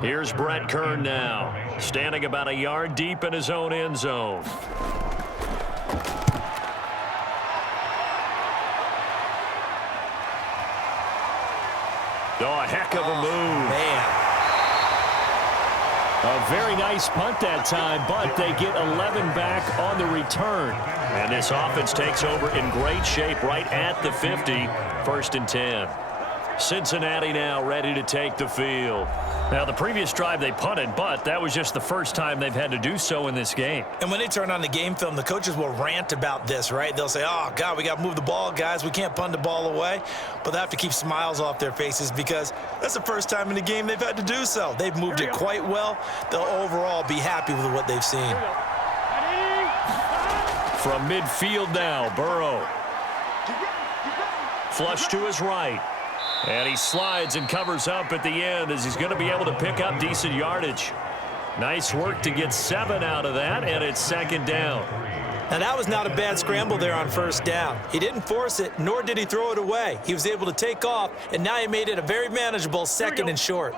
Here's Brett Kern now, standing about a yard deep in his own end zone. Oh, a heck of a move. Man. A very nice punt that time, but they get 11 back on the return. And this offense takes over in great shape right at the 50, 1st and 10. Cincinnati now ready to take the field. Now, the previous drive they punted, but that was just the first time they've had to do so in this game. And when they turn on the game film, the coaches will rant about this, right? They'll say, oh, God, we got to move the ball, guys. We can't punt the ball away. But they have to keep smiles off their faces because that's the first time in the game they've had to do so. They've moved it quite well. They'll overall be happy with what they've seen. From midfield now, Burrow. Flush to his right. And he slides and covers up at the end as he's going to be able to pick up decent yardage. Nice work to get 7 out of that, and it's 2nd down. Now, that was not a bad scramble there on 1st down. He didn't force it, nor did he throw it away. He was able to take off, and now he made it a very manageable 2nd and short.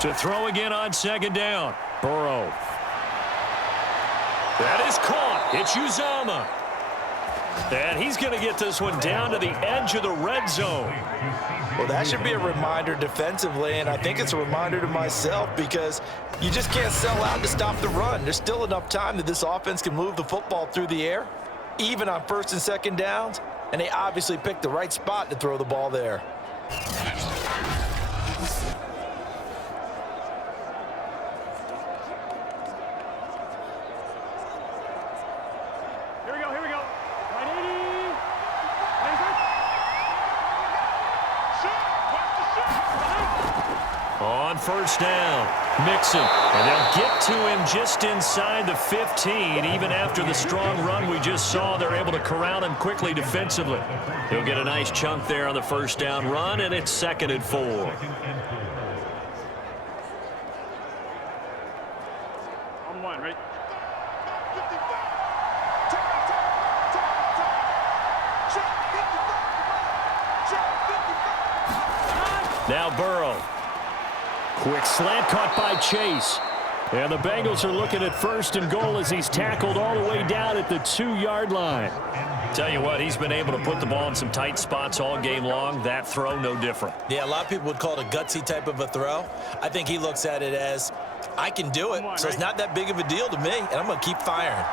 To throw again on 2nd down. Burrow. That is caught. It's Uzama. And he's going to get this one down to the edge of the red zone. Well, that should be a reminder defensively, and I think it's a reminder to myself because you just can't sell out to stop the run. There's still enough time that this offense can move the football through the air, even on 1st and 2nd downs, and they obviously picked the right spot to throw the ball there. On 1st down, Mixon. And they'll get to him just inside the 15. Even after the strong run we just saw, they're able to corral him quickly defensively. He'll get a nice chunk there on the 1st down run, and it's 2nd and 4. On 1, right? Now Burrow. Quick slant caught by Chase. And the Bengals are looking at 1st and goal as he's tackled all the way down at the 2-yard line. Tell you what, he's been able to put the ball in some tight spots all game long. That throw, no different. Yeah, a lot of people would call it a gutsy type of a throw. I think he looks at it as, I can do it, so it's not that big of a deal to me, and I'm going to keep firing.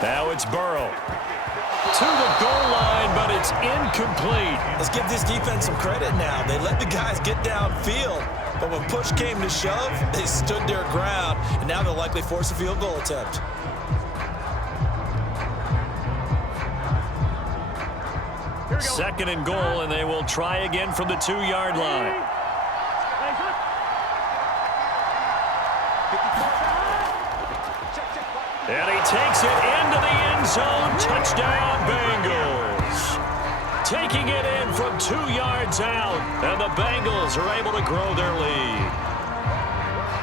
Now it's Burrow. To the goal line, but it's incomplete. Let's give this defense some credit now. They let the guys get downfield, but when push came to shove, they stood their ground, and now they'll likely force a field goal attempt. Second and goal, and they will try again from the 2-yard line. And he takes it into the end zone. Touchdown, Bengals. Taking it in from 2 yards out, and the Bengals are able to grow their lead.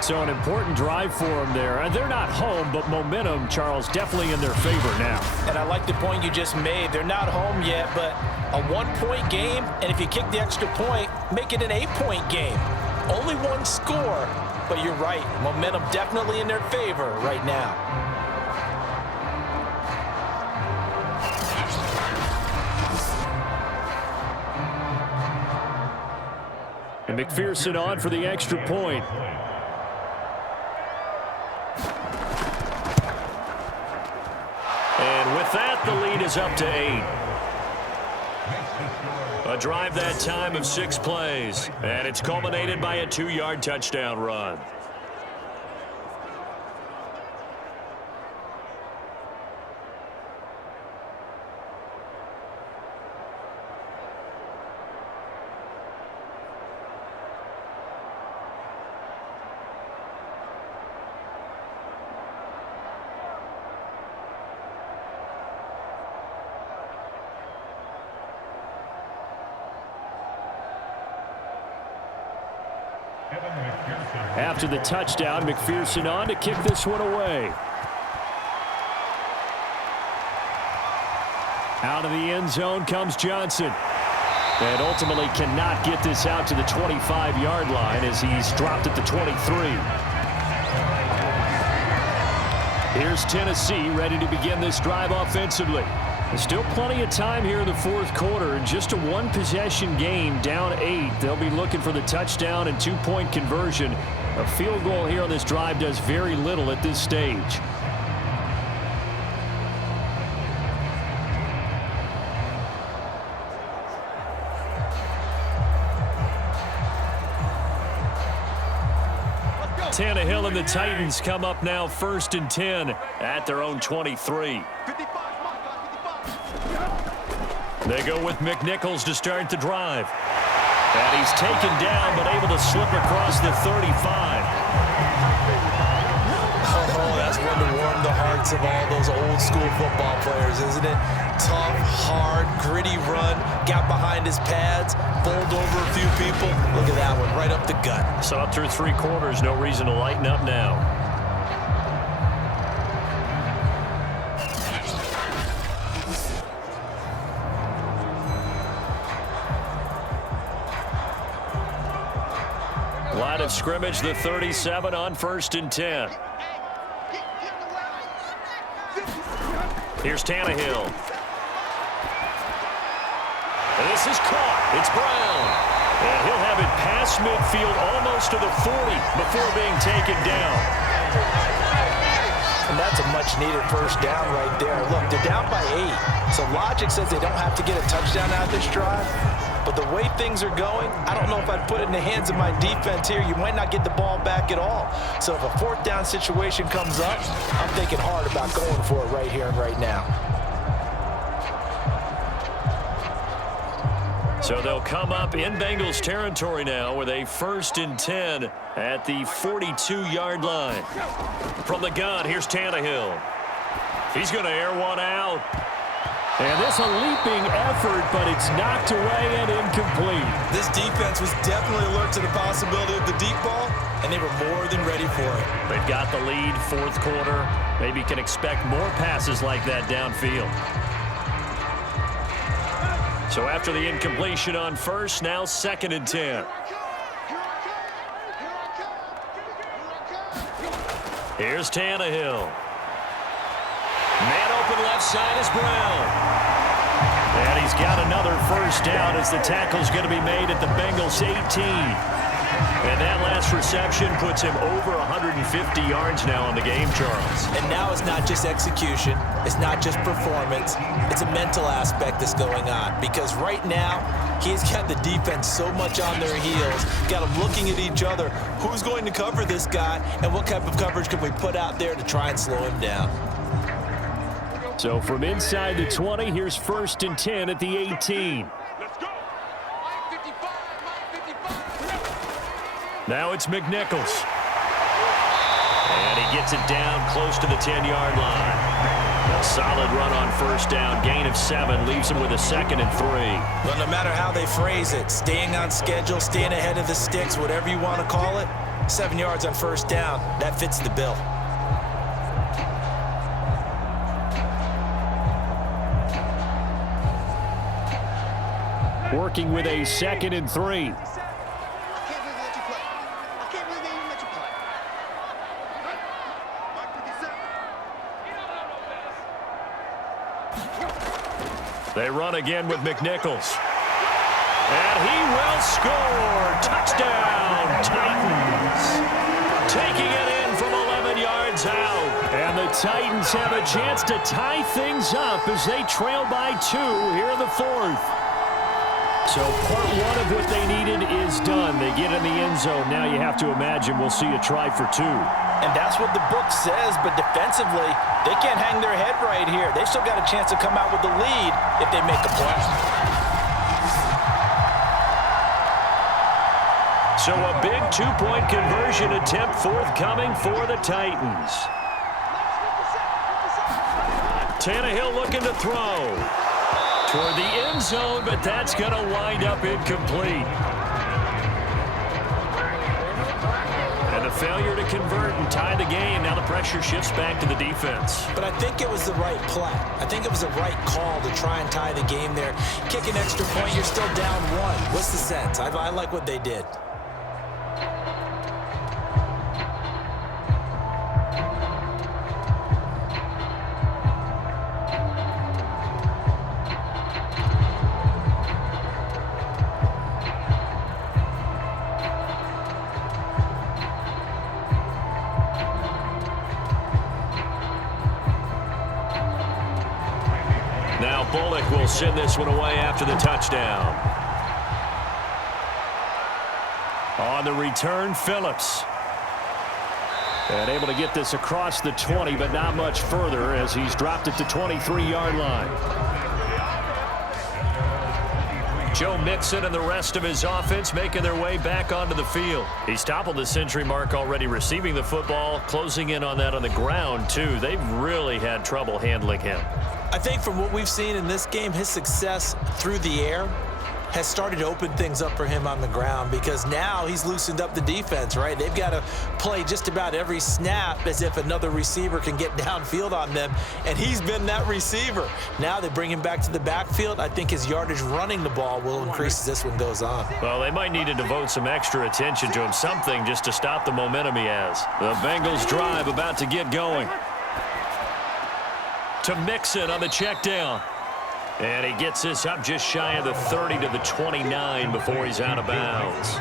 So an important drive for them there. They're not home, but momentum, Charles, definitely in their favor now. And I like the point you just made. They're not home yet, but a 1-point game, and if you kick the extra point, make it an 8-point game. Only one score, but you're right. Momentum definitely in their favor right now. And McPherson on for the extra point. And with that, the lead is up to 8. A drive that time of 6 plays. And it's culminated by a 2-yard touchdown run. After the touchdown, McPherson on to kick this one away. Out of the end zone comes Johnson. And ultimately cannot get this out to the 25-yard line as he's dropped at the 23. Here's Tennessee ready to begin this drive offensively. There's still plenty of time here in the fourth quarter. Just a one-possession game, down 8. They'll be looking for the touchdown and 2-point conversion. A field goal here on this drive does very little at this stage. Tannehill and the Titans come up now 1st and 10 at their own 23. They go with McNichols to start the drive. And he's taken down, but able to slip across the 35. Oh, that's one to warm the hearts of all those old school football players, isn't it? Tough, hard, gritty run, got behind his pads, bowled over a few people. Look at that one, right up the gut. So up through 3 quarters, no reason to lighten up now. Line of scrimmage, the 37 on 1st and 10. Here's Tannehill. And this is caught. It's Brown. And he'll have it past midfield almost to the 40 before being taken down. And that's a much-needed first down right there. Look, they're down by 8. So logic says they don't have to get a touchdown out of this drive. But the way things are going, I don't know if I'd put it in the hands of my defense here. You might not get the ball back at all. So if a 4th down situation comes up, I'm thinking hard about going for it right here and right now. So they'll come up in Bengals territory now with a 1st and 10 at the 42-yard line. From the gun, here's Tannehill. He's going to air one out. And this a leaping effort, but it's knocked away and incomplete. This defense was definitely alert to the possibility of the deep ball, and they were more than ready for it. They've got the lead, 4th quarter. Maybe can expect more passes like that downfield. So after the incompletion on 1st, now 2nd and 10. Here's Tannehill. Man open left side is Brown. And he's got another first down as the tackle's going to be made at the Bengals 18. And that last reception puts him over 150 yards now on the game, Charles. And now it's not just execution. It's not just performance. It's a mental aspect that's going on. Because right now, he's got the defense so much on their heels. Got them looking at each other. Who's going to cover this guy? And what type of coverage can we put out there to try and slow him down? So from inside the 20, here's 1st and 10 at the 18. Now it's McNichols. And he gets it down close to the 10-yard line. A solid run on 1st down. Gain of 7 leaves him with a 2nd and 3. Well, no matter how they phrase it, staying on schedule, staying ahead of the sticks, whatever you want to call it, 7 yards on first down. That fits the bill. Working with a 2nd and 3. They run again with McNichols. And he will score. Touchdown, Titans. Taking it in from 11 yards out. And the Titans have a chance to tie things up as they trail by 2 here in the 4th. So part 1 of what they needed is done. They get in the end zone. Now you have to imagine we'll see a try for 2. And that's what the book says, but defensively, they can't hang their head right here. They've still got a chance to come out with the lead if they make a play. So a big 2-point conversion attempt forthcoming for the Titans. Tannehill looking to throw toward the end zone, but that's going to wind up incomplete. And the failure to convert and tie the game. Now the pressure shifts back to the defense. But I think it was the right play. I think it was the right call to try and tie the game there. Kick an extra point, you're still down 1. What's the sense? I like what they did. Bullock will send this one away after the touchdown. On the return, Phillips. And able to get this across the 20, but not much further as he's dropped it to 23-yard line. Joe Mixon and the rest of his offense making their way back onto the field. He's toppled the century mark already receiving the football, closing in on that on the ground, too. They've really had trouble handling him. I think from what we've seen in this game, his success through the air has started to open things up for him on the ground because now he's loosened up the defense, right? They've got to play just about every snap as if another receiver can get downfield on them, and he's been that receiver. Now they bring him back to the backfield. I think his yardage running the ball will increase as this one goes on. Well, they might need to devote some extra attention to him, something just to stop the momentum he has. The Bengals drive about to get going. To Mixon on the check down. And he gets this up just shy of the 30 to the 29 before he's out of bounds.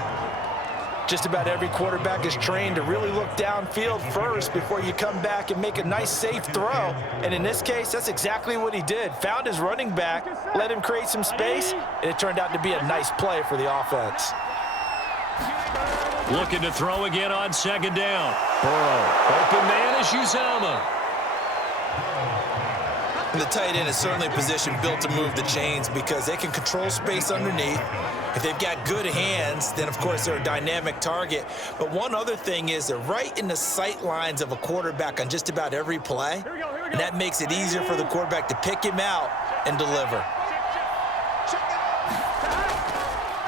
Just about every quarterback is trained to really look downfield first before you come back and make a nice, safe throw. And in this case, that's exactly what he did. Found his running back, let him create some space, and it turned out to be a nice play for the offense. Looking to throw again on 2nd down. Burrow. Open man is Uzomah. And the tight end is certainly a position built to move the chains because they can control space underneath. If they've got good hands, then, of course, they're a dynamic target. But one other thing is they're right in the sight lines of a quarterback on just about every play. And that makes it easier for the quarterback to pick him out and deliver.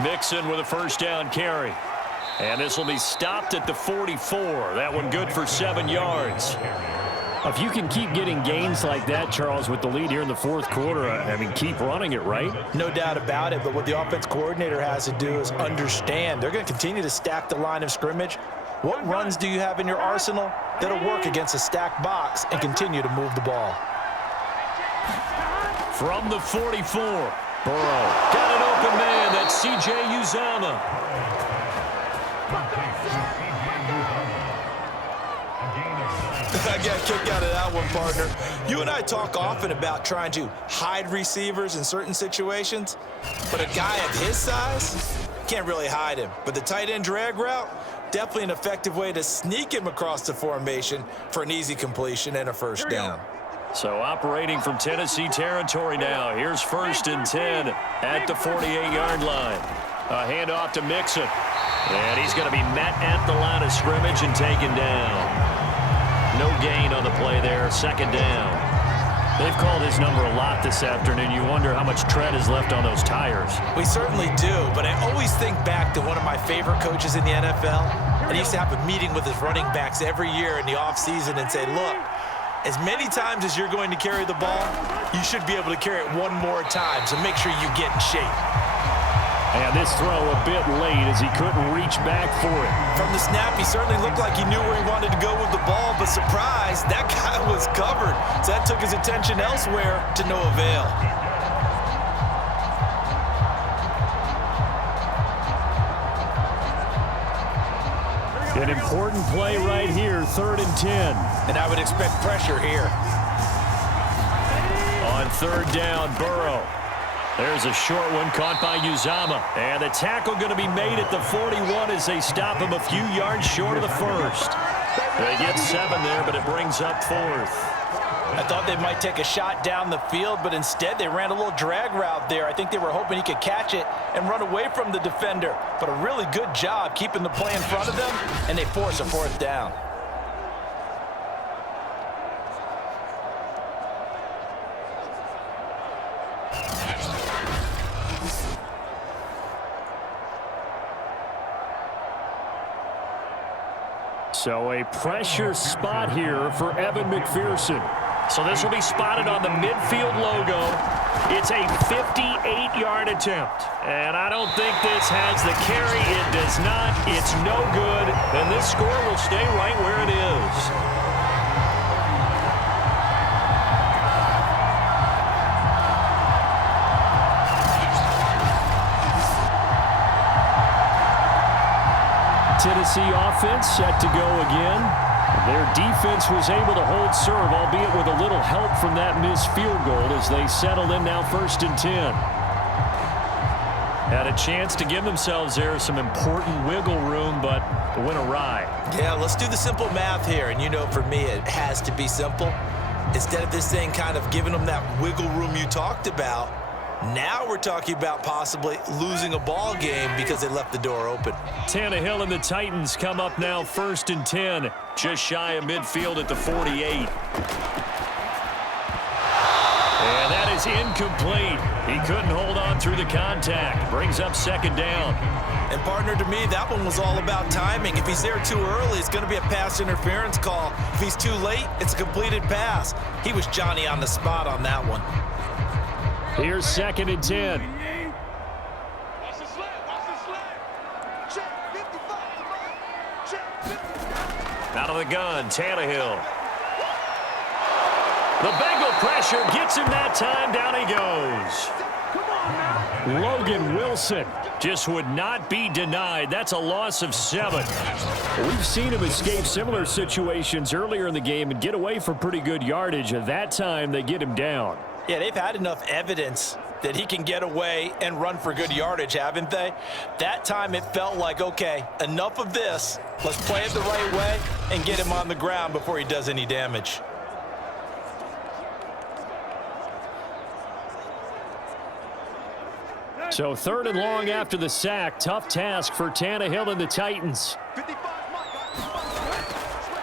Mixon with a 1st down carry. And this will be stopped at the 44. That one good for 7 yards. If you can keep getting gains like that, Charles, with the lead here in the 4th quarter, I mean, keep running it, right? No doubt about it, but what the offense coordinator has to do is understand. They're going to continue to stack the line of scrimmage. What runs do you have in your arsenal that'll work against a stacked box and continue to move the ball? From the 44, Burrow got an open man. That's C.J. Uzomah. I got a kick out of that one, partner. You and I talk often about trying to hide receivers in certain situations, but a guy of his size can't really hide him. But the tight end drag route, definitely an effective way to sneak him across the formation for an easy completion and a 1st down. So operating from Tennessee territory now. Here's 1st and 10 at the 48-yard line. A handoff to Mixon. And he's going to be met at the line of scrimmage and taken down. No gain on the play there, 2nd down. They've called his number a lot this afternoon. You wonder how much tread is left on those tires. We certainly do, but I always think back to one of my favorite coaches in the NFL. And he used to have a meeting with his running backs every year in the offseason and say, look, as many times as you're going to carry the ball, you should be able to carry it one more time, so make sure you get in shape. And this throw a bit late as he couldn't reach back for it. From the snap, he certainly looked like he knew where he wanted to go with the ball, but surprise, that guy was covered. So that took his attention elsewhere to no avail. An important play right here, 3rd and 10. And I would expect pressure here. On 3rd down, Burrow. There's a short one caught by Uzama. And the tackle going to be made at the 41 as they stop him a few yards short of the first. They get 7 there, but it brings up 4th. I thought they might take a shot down the field, but instead they ran a little drag route there. I think they were hoping he could catch it and run away from the defender. But a really good job keeping the play in front of them, and they force a 4th down. So a pressure spot here for Evan McPherson. So this will be spotted on the midfield logo. It's a 58-yard attempt. And I don't think this has the carry. It does not. It's no good. And this score will stay right where it is. Tennessee offense set to go again. Their defense was able to hold serve, albeit with a little help from that missed field goal as they settle in now 1st and 10. Had a chance to give themselves there some important wiggle room, but it went awry. Yeah, let's do the simple math here. And you know, for me, it has to be simple. Instead of this thing kind of giving them that wiggle room you talked about, now we're talking about possibly losing a ball game because they left the door open. Tannehill and the Titans come up now 1st and 10, just shy of midfield at the 48. And that is incomplete. He couldn't hold on through the contact. Brings up 2nd down. And partner, to me, that one was all about timing. If he's there too early, it's going to be a pass interference call. If he's too late, it's a completed pass. He was Johnny on the spot on that one. Here's 2nd and 10. Out of the gun, Tannehill. The Bengal pressure gets him that time. Down he goes. Logan Wilson just would not be denied. That's a loss of 7. We've seen him escape similar situations earlier in the game and get away for pretty good yardage. At that time, they get him down. Yeah, they've had enough evidence that he can get away and run for good yardage, haven't they? That time it felt like, okay, enough of this. Let's play it the right way and get him on the ground before he does any damage. So 3rd and long after the sack. Tough task for Tannehill and the Titans.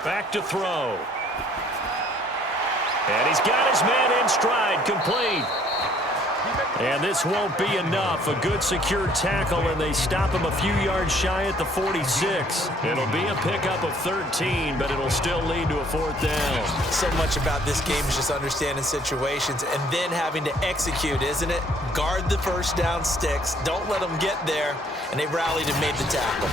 Back to throw. And he's got his man in stride, complete. And this won't be enough. A good secure tackle, and they stop him a few yards shy at the 46. It'll be a pickup of 13, but it'll still lead to a 4th down. So much about this game is just understanding situations and then having to execute, isn't it? Guard the 1st down sticks. Don't let them get there. And they rallied and made the tackle.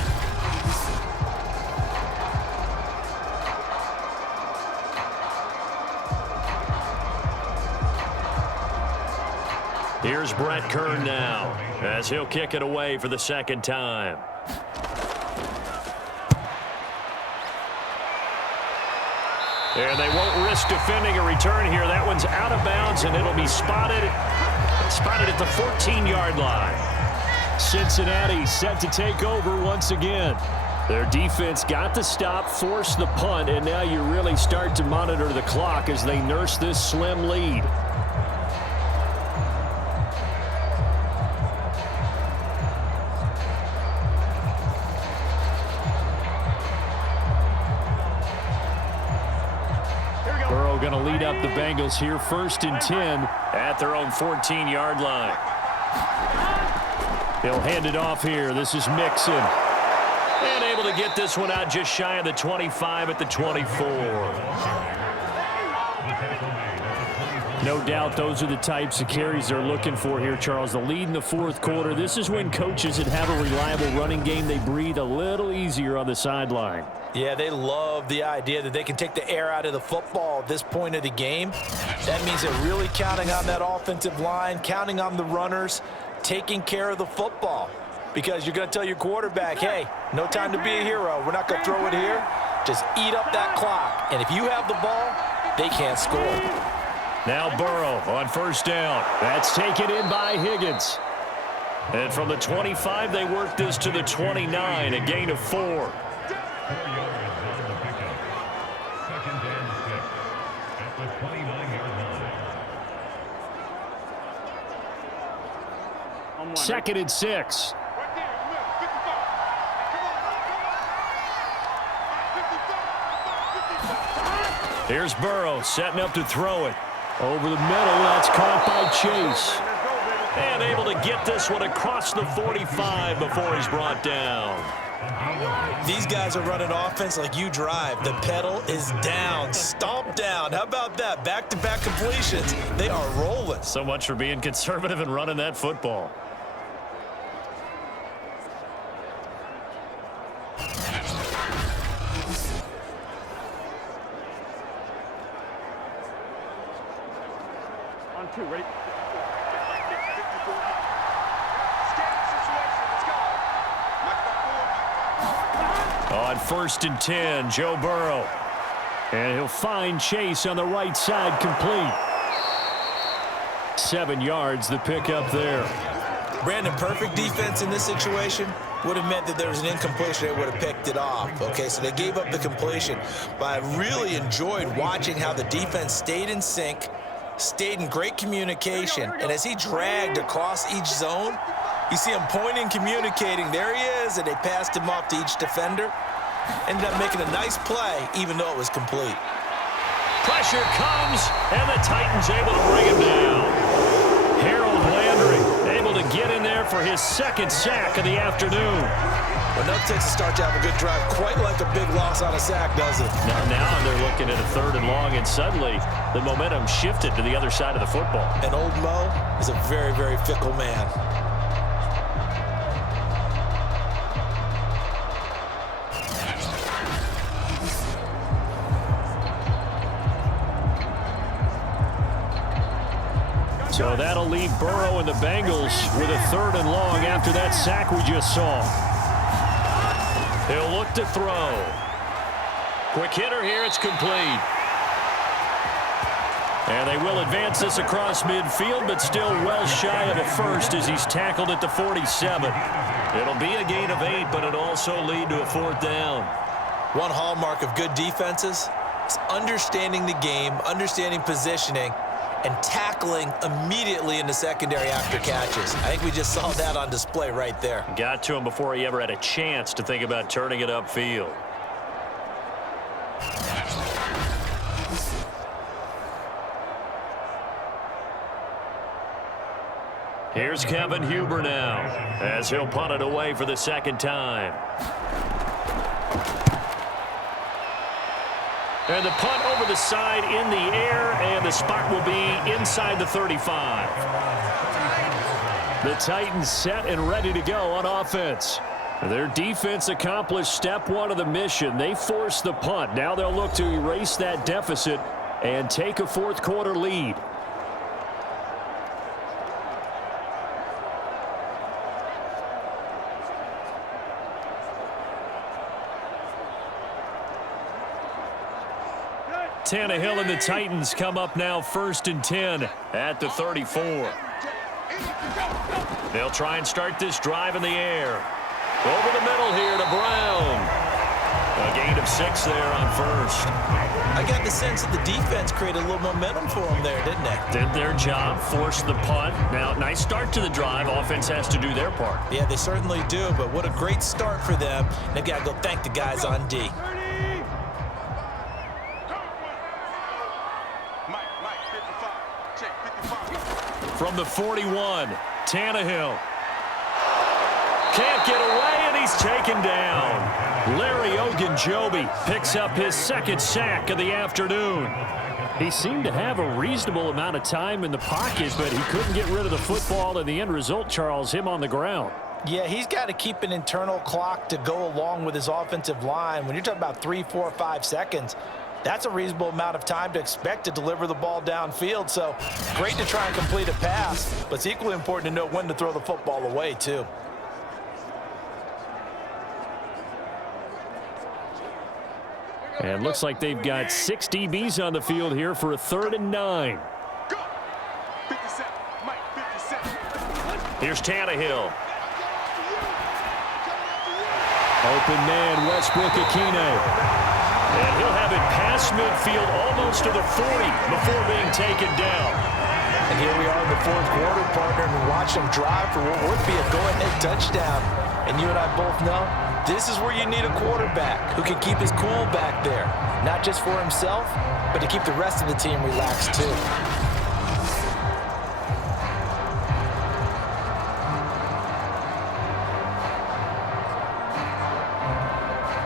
Here's Brett Kern now as he'll kick it away for the 2nd time. And they won't risk defending a return here. That one's out of bounds, and it'll be spotted at the 14-yard line. Cincinnati set to take over once again. Their defense got the stop, forced the punt, and now you really start to monitor the clock as they nurse this slim lead. going to lead up the Bengals here 1st and 10 at their own 14-yard line. He'll hand it off here. This is Mixon. And able to get this one out just shy of the 25 at the 24. No doubt those are the types of carries they're looking for here, Charles. The lead in the 4th quarter. This is when coaches that have a reliable running game, they breathe a little easier on the sideline. Yeah, they love the idea that they can take the air out of the football at this point of the game. That means they're really counting on that offensive line, counting on the runners, taking care of the football. Because you're going to tell your quarterback, hey, no time to be a hero. We're not going to throw it here. Just eat up that clock. And if you have the ball, they can't score. Now Burrow on 1st down. That's taken in by Higgins. And from the 25, they work this to the 29, a gain of 4. Second and 6. Here's Burrow setting up to throw it. Over the middle, that's caught by Chase. And able to get this one across the 45 before he's brought down. These guys are running offense like you drive. The pedal is down, stomp down. How about that? Back-to-back completions. They are rolling. So much for being conservative and running that football. On 2, ready? On 1st and 10, Joe Burrow. And he'll find Chase on the right side, complete. 7 yards, the pickup there. Brandon, perfect defense in this situation would have meant that there was an incompletion. They would have picked it off. Okay, so they gave up the completion. But I really enjoyed watching how the defense stayed in sync, stayed in great communication. And as he dragged across each zone, you see him pointing, communicating. There he is, and they passed him off to each defender. Ended up making a nice play, even though it was complete. Pressure comes, and the Titans able to bring him down. Harold Landry able to get in there for his 2nd sack of the afternoon. Well, no takes a start to have a good drive, quite like a big loss on a sack, does it? Now they're looking at a 3rd and long, and suddenly the momentum shifted to the other side of the football. And old Mo is a very, very fickle man. So that'll leave Burrow and the Bengals with a 3rd and long after that sack we just saw. He'll look to throw. Quick hitter here, it's complete. And they will advance this across midfield, but still well shy of a first as he's tackled at the 47. It'll be a gain of 8, but it'll also lead to a 4th down. One hallmark of good defenses is understanding the game, understanding positioning, and tackling immediately in the secondary after catches. I think we just saw that on display right there. Got to him before he ever had a chance to think about turning it upfield. Here's Kevin Huber now, as he'll punt it away for the 2nd time. And the punt over the side in the air, and the spot will be inside the 35. The Titans set and ready to go on offense. Their defense accomplished step 1 of the mission. They forced the punt. Now they'll look to erase that deficit and take a 4th quarter lead. Tannehill and the Titans come up now 1st and 10 at the 34. They'll try and start this drive in the air. Over the middle here to Brown. A gain of 6 there on 1st. I got the sense that the defense created a little momentum for them there, didn't they? Did their job, forced the punt. Now, nice start to the drive. Offense has to do their part. Yeah, they certainly do, but what a great start for them. They've got to go thank the guys on D. From the 41, Tannehill. Can't get away, and he's taken down. Larry Ogunjobi picks up his second sack of the afternoon. He seemed to have a reasonable amount of time in the pocket, but he couldn't get rid of the football, and the end result, Charles, him on the ground. Yeah, he's got to keep an internal clock to go along with his offensive line. When you're talking about 3, 4, 5 seconds, that's a reasonable amount of time to expect to deliver the ball downfield. So great to try and complete a pass, but it's equally important to know when to throw the football away, too. And looks like they've got 6 DBs on the field here for a 3rd and 9. Here's Tannehill. Open man, Westwood-Akine. And he'll have it past midfield almost to the 40 before being taken down. And here we are in the 4th quarter, partner, and watch him drive for what would be a go-ahead touchdown. And you and I both know this is where you need a quarterback who can keep his cool back there. Not just for himself, but to keep the rest of the team relaxed too.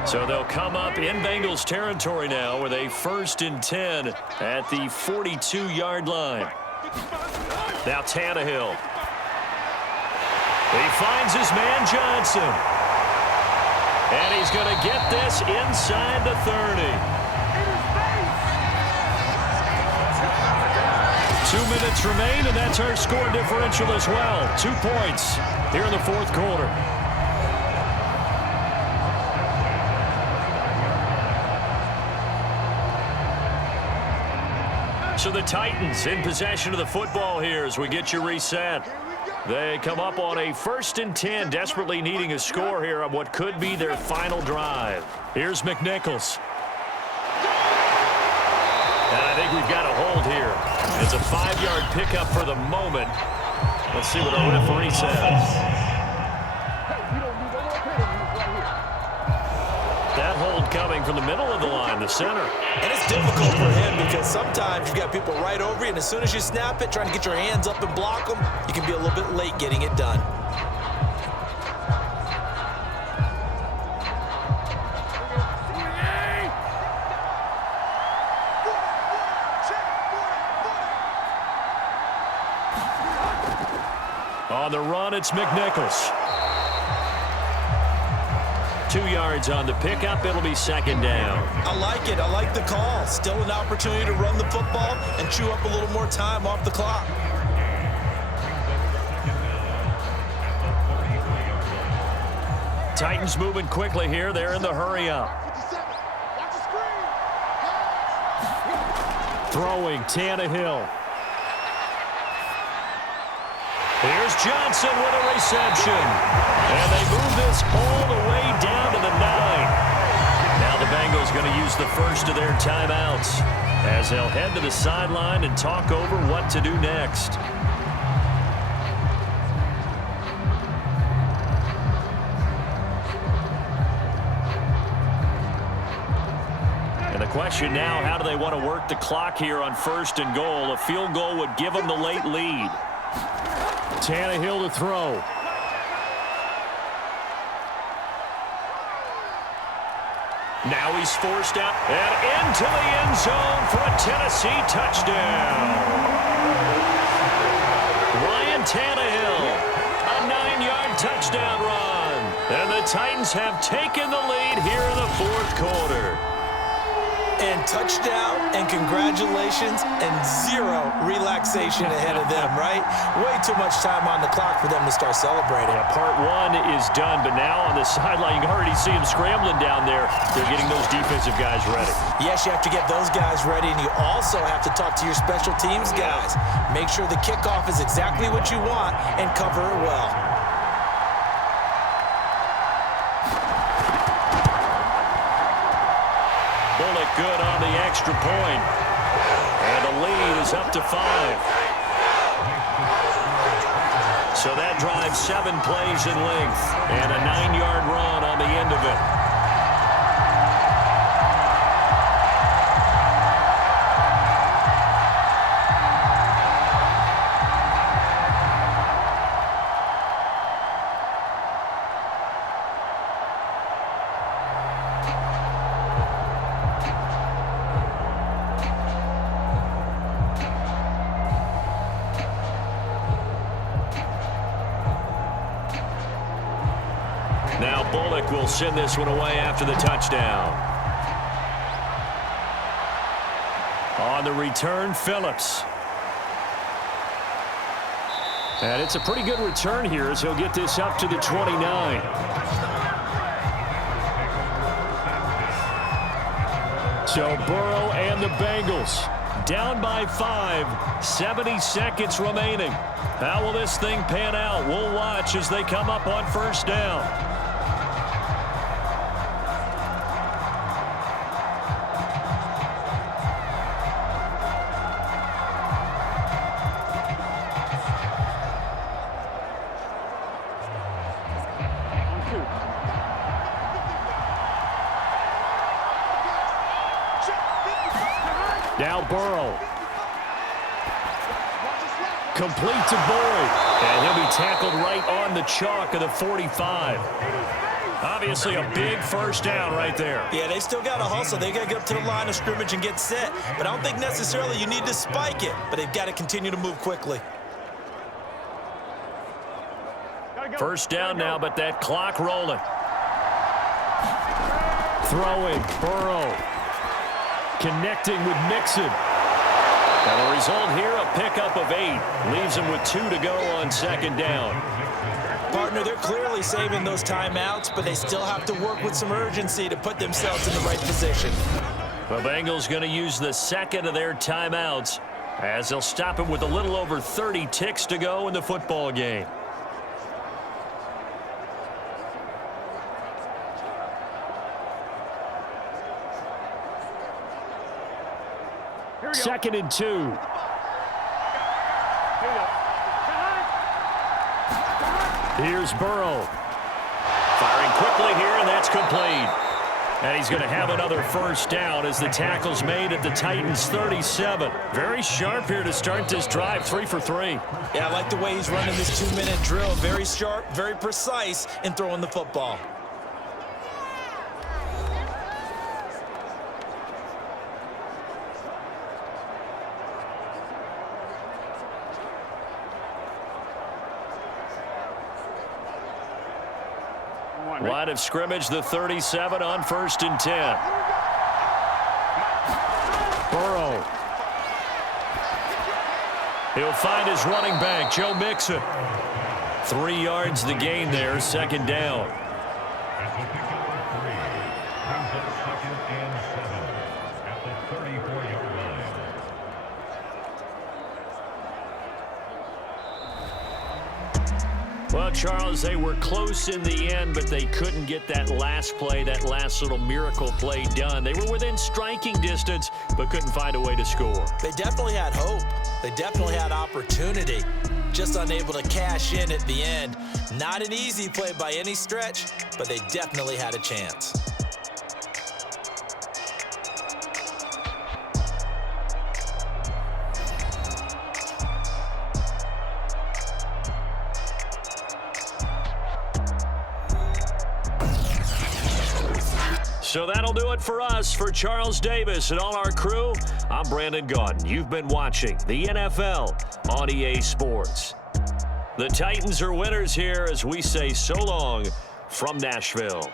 So they'll come up in Bengals territory now with a 1st and 10 at the 42-yard line. Now Tannehill. He finds his man Johnson. And he's going to get this inside the 30. 2 minutes remain, and that's our score differential as well. 2 points here in the 4th quarter. So the Titans in possession of the football here as we get you reset. They come up on a 1st and 10, desperately needing a score here on what could be their final drive. Here's McNichols. And I think we've got a hold here. It's a 5-yard pickup for the moment. Let's see what our referee says. That hold coming from the middle of the line, the center. And it's difficult for him because sometimes you've got people right over you, and as soon as you snap it, trying to get your hands up and block them, you can be a little bit late getting it done. On the run, it's McNichols. 2 yards on the pickup. It'll be 2nd down. I like it. I like the call. Still an opportunity to run the football and chew up a little more time off the clock. Titans moving quickly here. They're in the hurry up. Throwing, Tannehill. Here's Johnson with a reception. And they move this all the way down to the 9. Now the Bengals going to use the first of their timeouts as they'll head to the sideline and talk over what to do next. And the question now, how do they want to work the clock here on 1st and goal? A field goal would give them the late lead. Tannehill to throw. Now he's forced out and into the end zone for a Tennessee touchdown. Ryan Tannehill, a 9-yard touchdown run. And the Titans have taken the lead here in the 4th quarter. And touchdown and congratulations and 0 relaxation ahead of them, right? Way too much time on the clock for them to start celebrating. Yeah, part 1 is done, but now on the sideline, you can already see them scrambling down there. They're getting those defensive guys ready. Yes, you have to get those guys ready, and you also have to talk to your special teams guys. Make sure the kickoff is exactly what you want and cover it well. Good on the extra point. And the lead is up to 5. So that drives 7 plays in length and a 9-yard run on the end of it. Now Bullock will send this one away after the touchdown. On the return, Phillips. And it's a pretty good return here as he'll get this up to the 29. So Burrow and the Bengals down by 5, 70 seconds remaining. How will this thing pan out? We'll watch as they come up on first down. Now Burrow. Complete to Boyd. And he'll be tackled right on the chalk of the 45. Obviously a big first down right there. Yeah, they still got to hustle. They got to get up to the line of scrimmage and get set. But I don't think necessarily you need to spike it. But they've got to continue to move quickly. First down now, but that clock rolling. Throwing, Burrow. Connecting with Mixon. And the result here, a pickup of 8. Leaves him with 2 to go on second down. Partner, they're clearly saving those timeouts, but they still have to work with some urgency to put themselves in the right position. The Bengals going to use the second of their timeouts as they'll stop him with a little over 30 ticks to go in the football game. Second and 2. Here's Burrow. Firing quickly here, and that's complete. And he's going to have another first down as the tackle's made at the Titans' 37. Very sharp here to start this drive, 3 for 3. Yeah, I like the way he's running this 2-minute drill. Very sharp, very precise in throwing the football. Line of scrimmage, the 37 on first and 10. Burrow. He'll find his running back, Joe Mixon. 3 yards the gain there, second down. Well, Charles, they were close in the end, but they couldn't get that last play, that last little miracle play done. They were within striking distance, but couldn't find a way to score. They definitely had hope. They definitely had opportunity. Just unable to cash in at the end. Not an easy play by any stretch, but they definitely had a chance. So that'll do it for us. For Charles Davis and all our crew, I'm Brandon Gaudin. You've been watching the NFL on EA Sports. The Titans are winners here as we say so long from Nashville.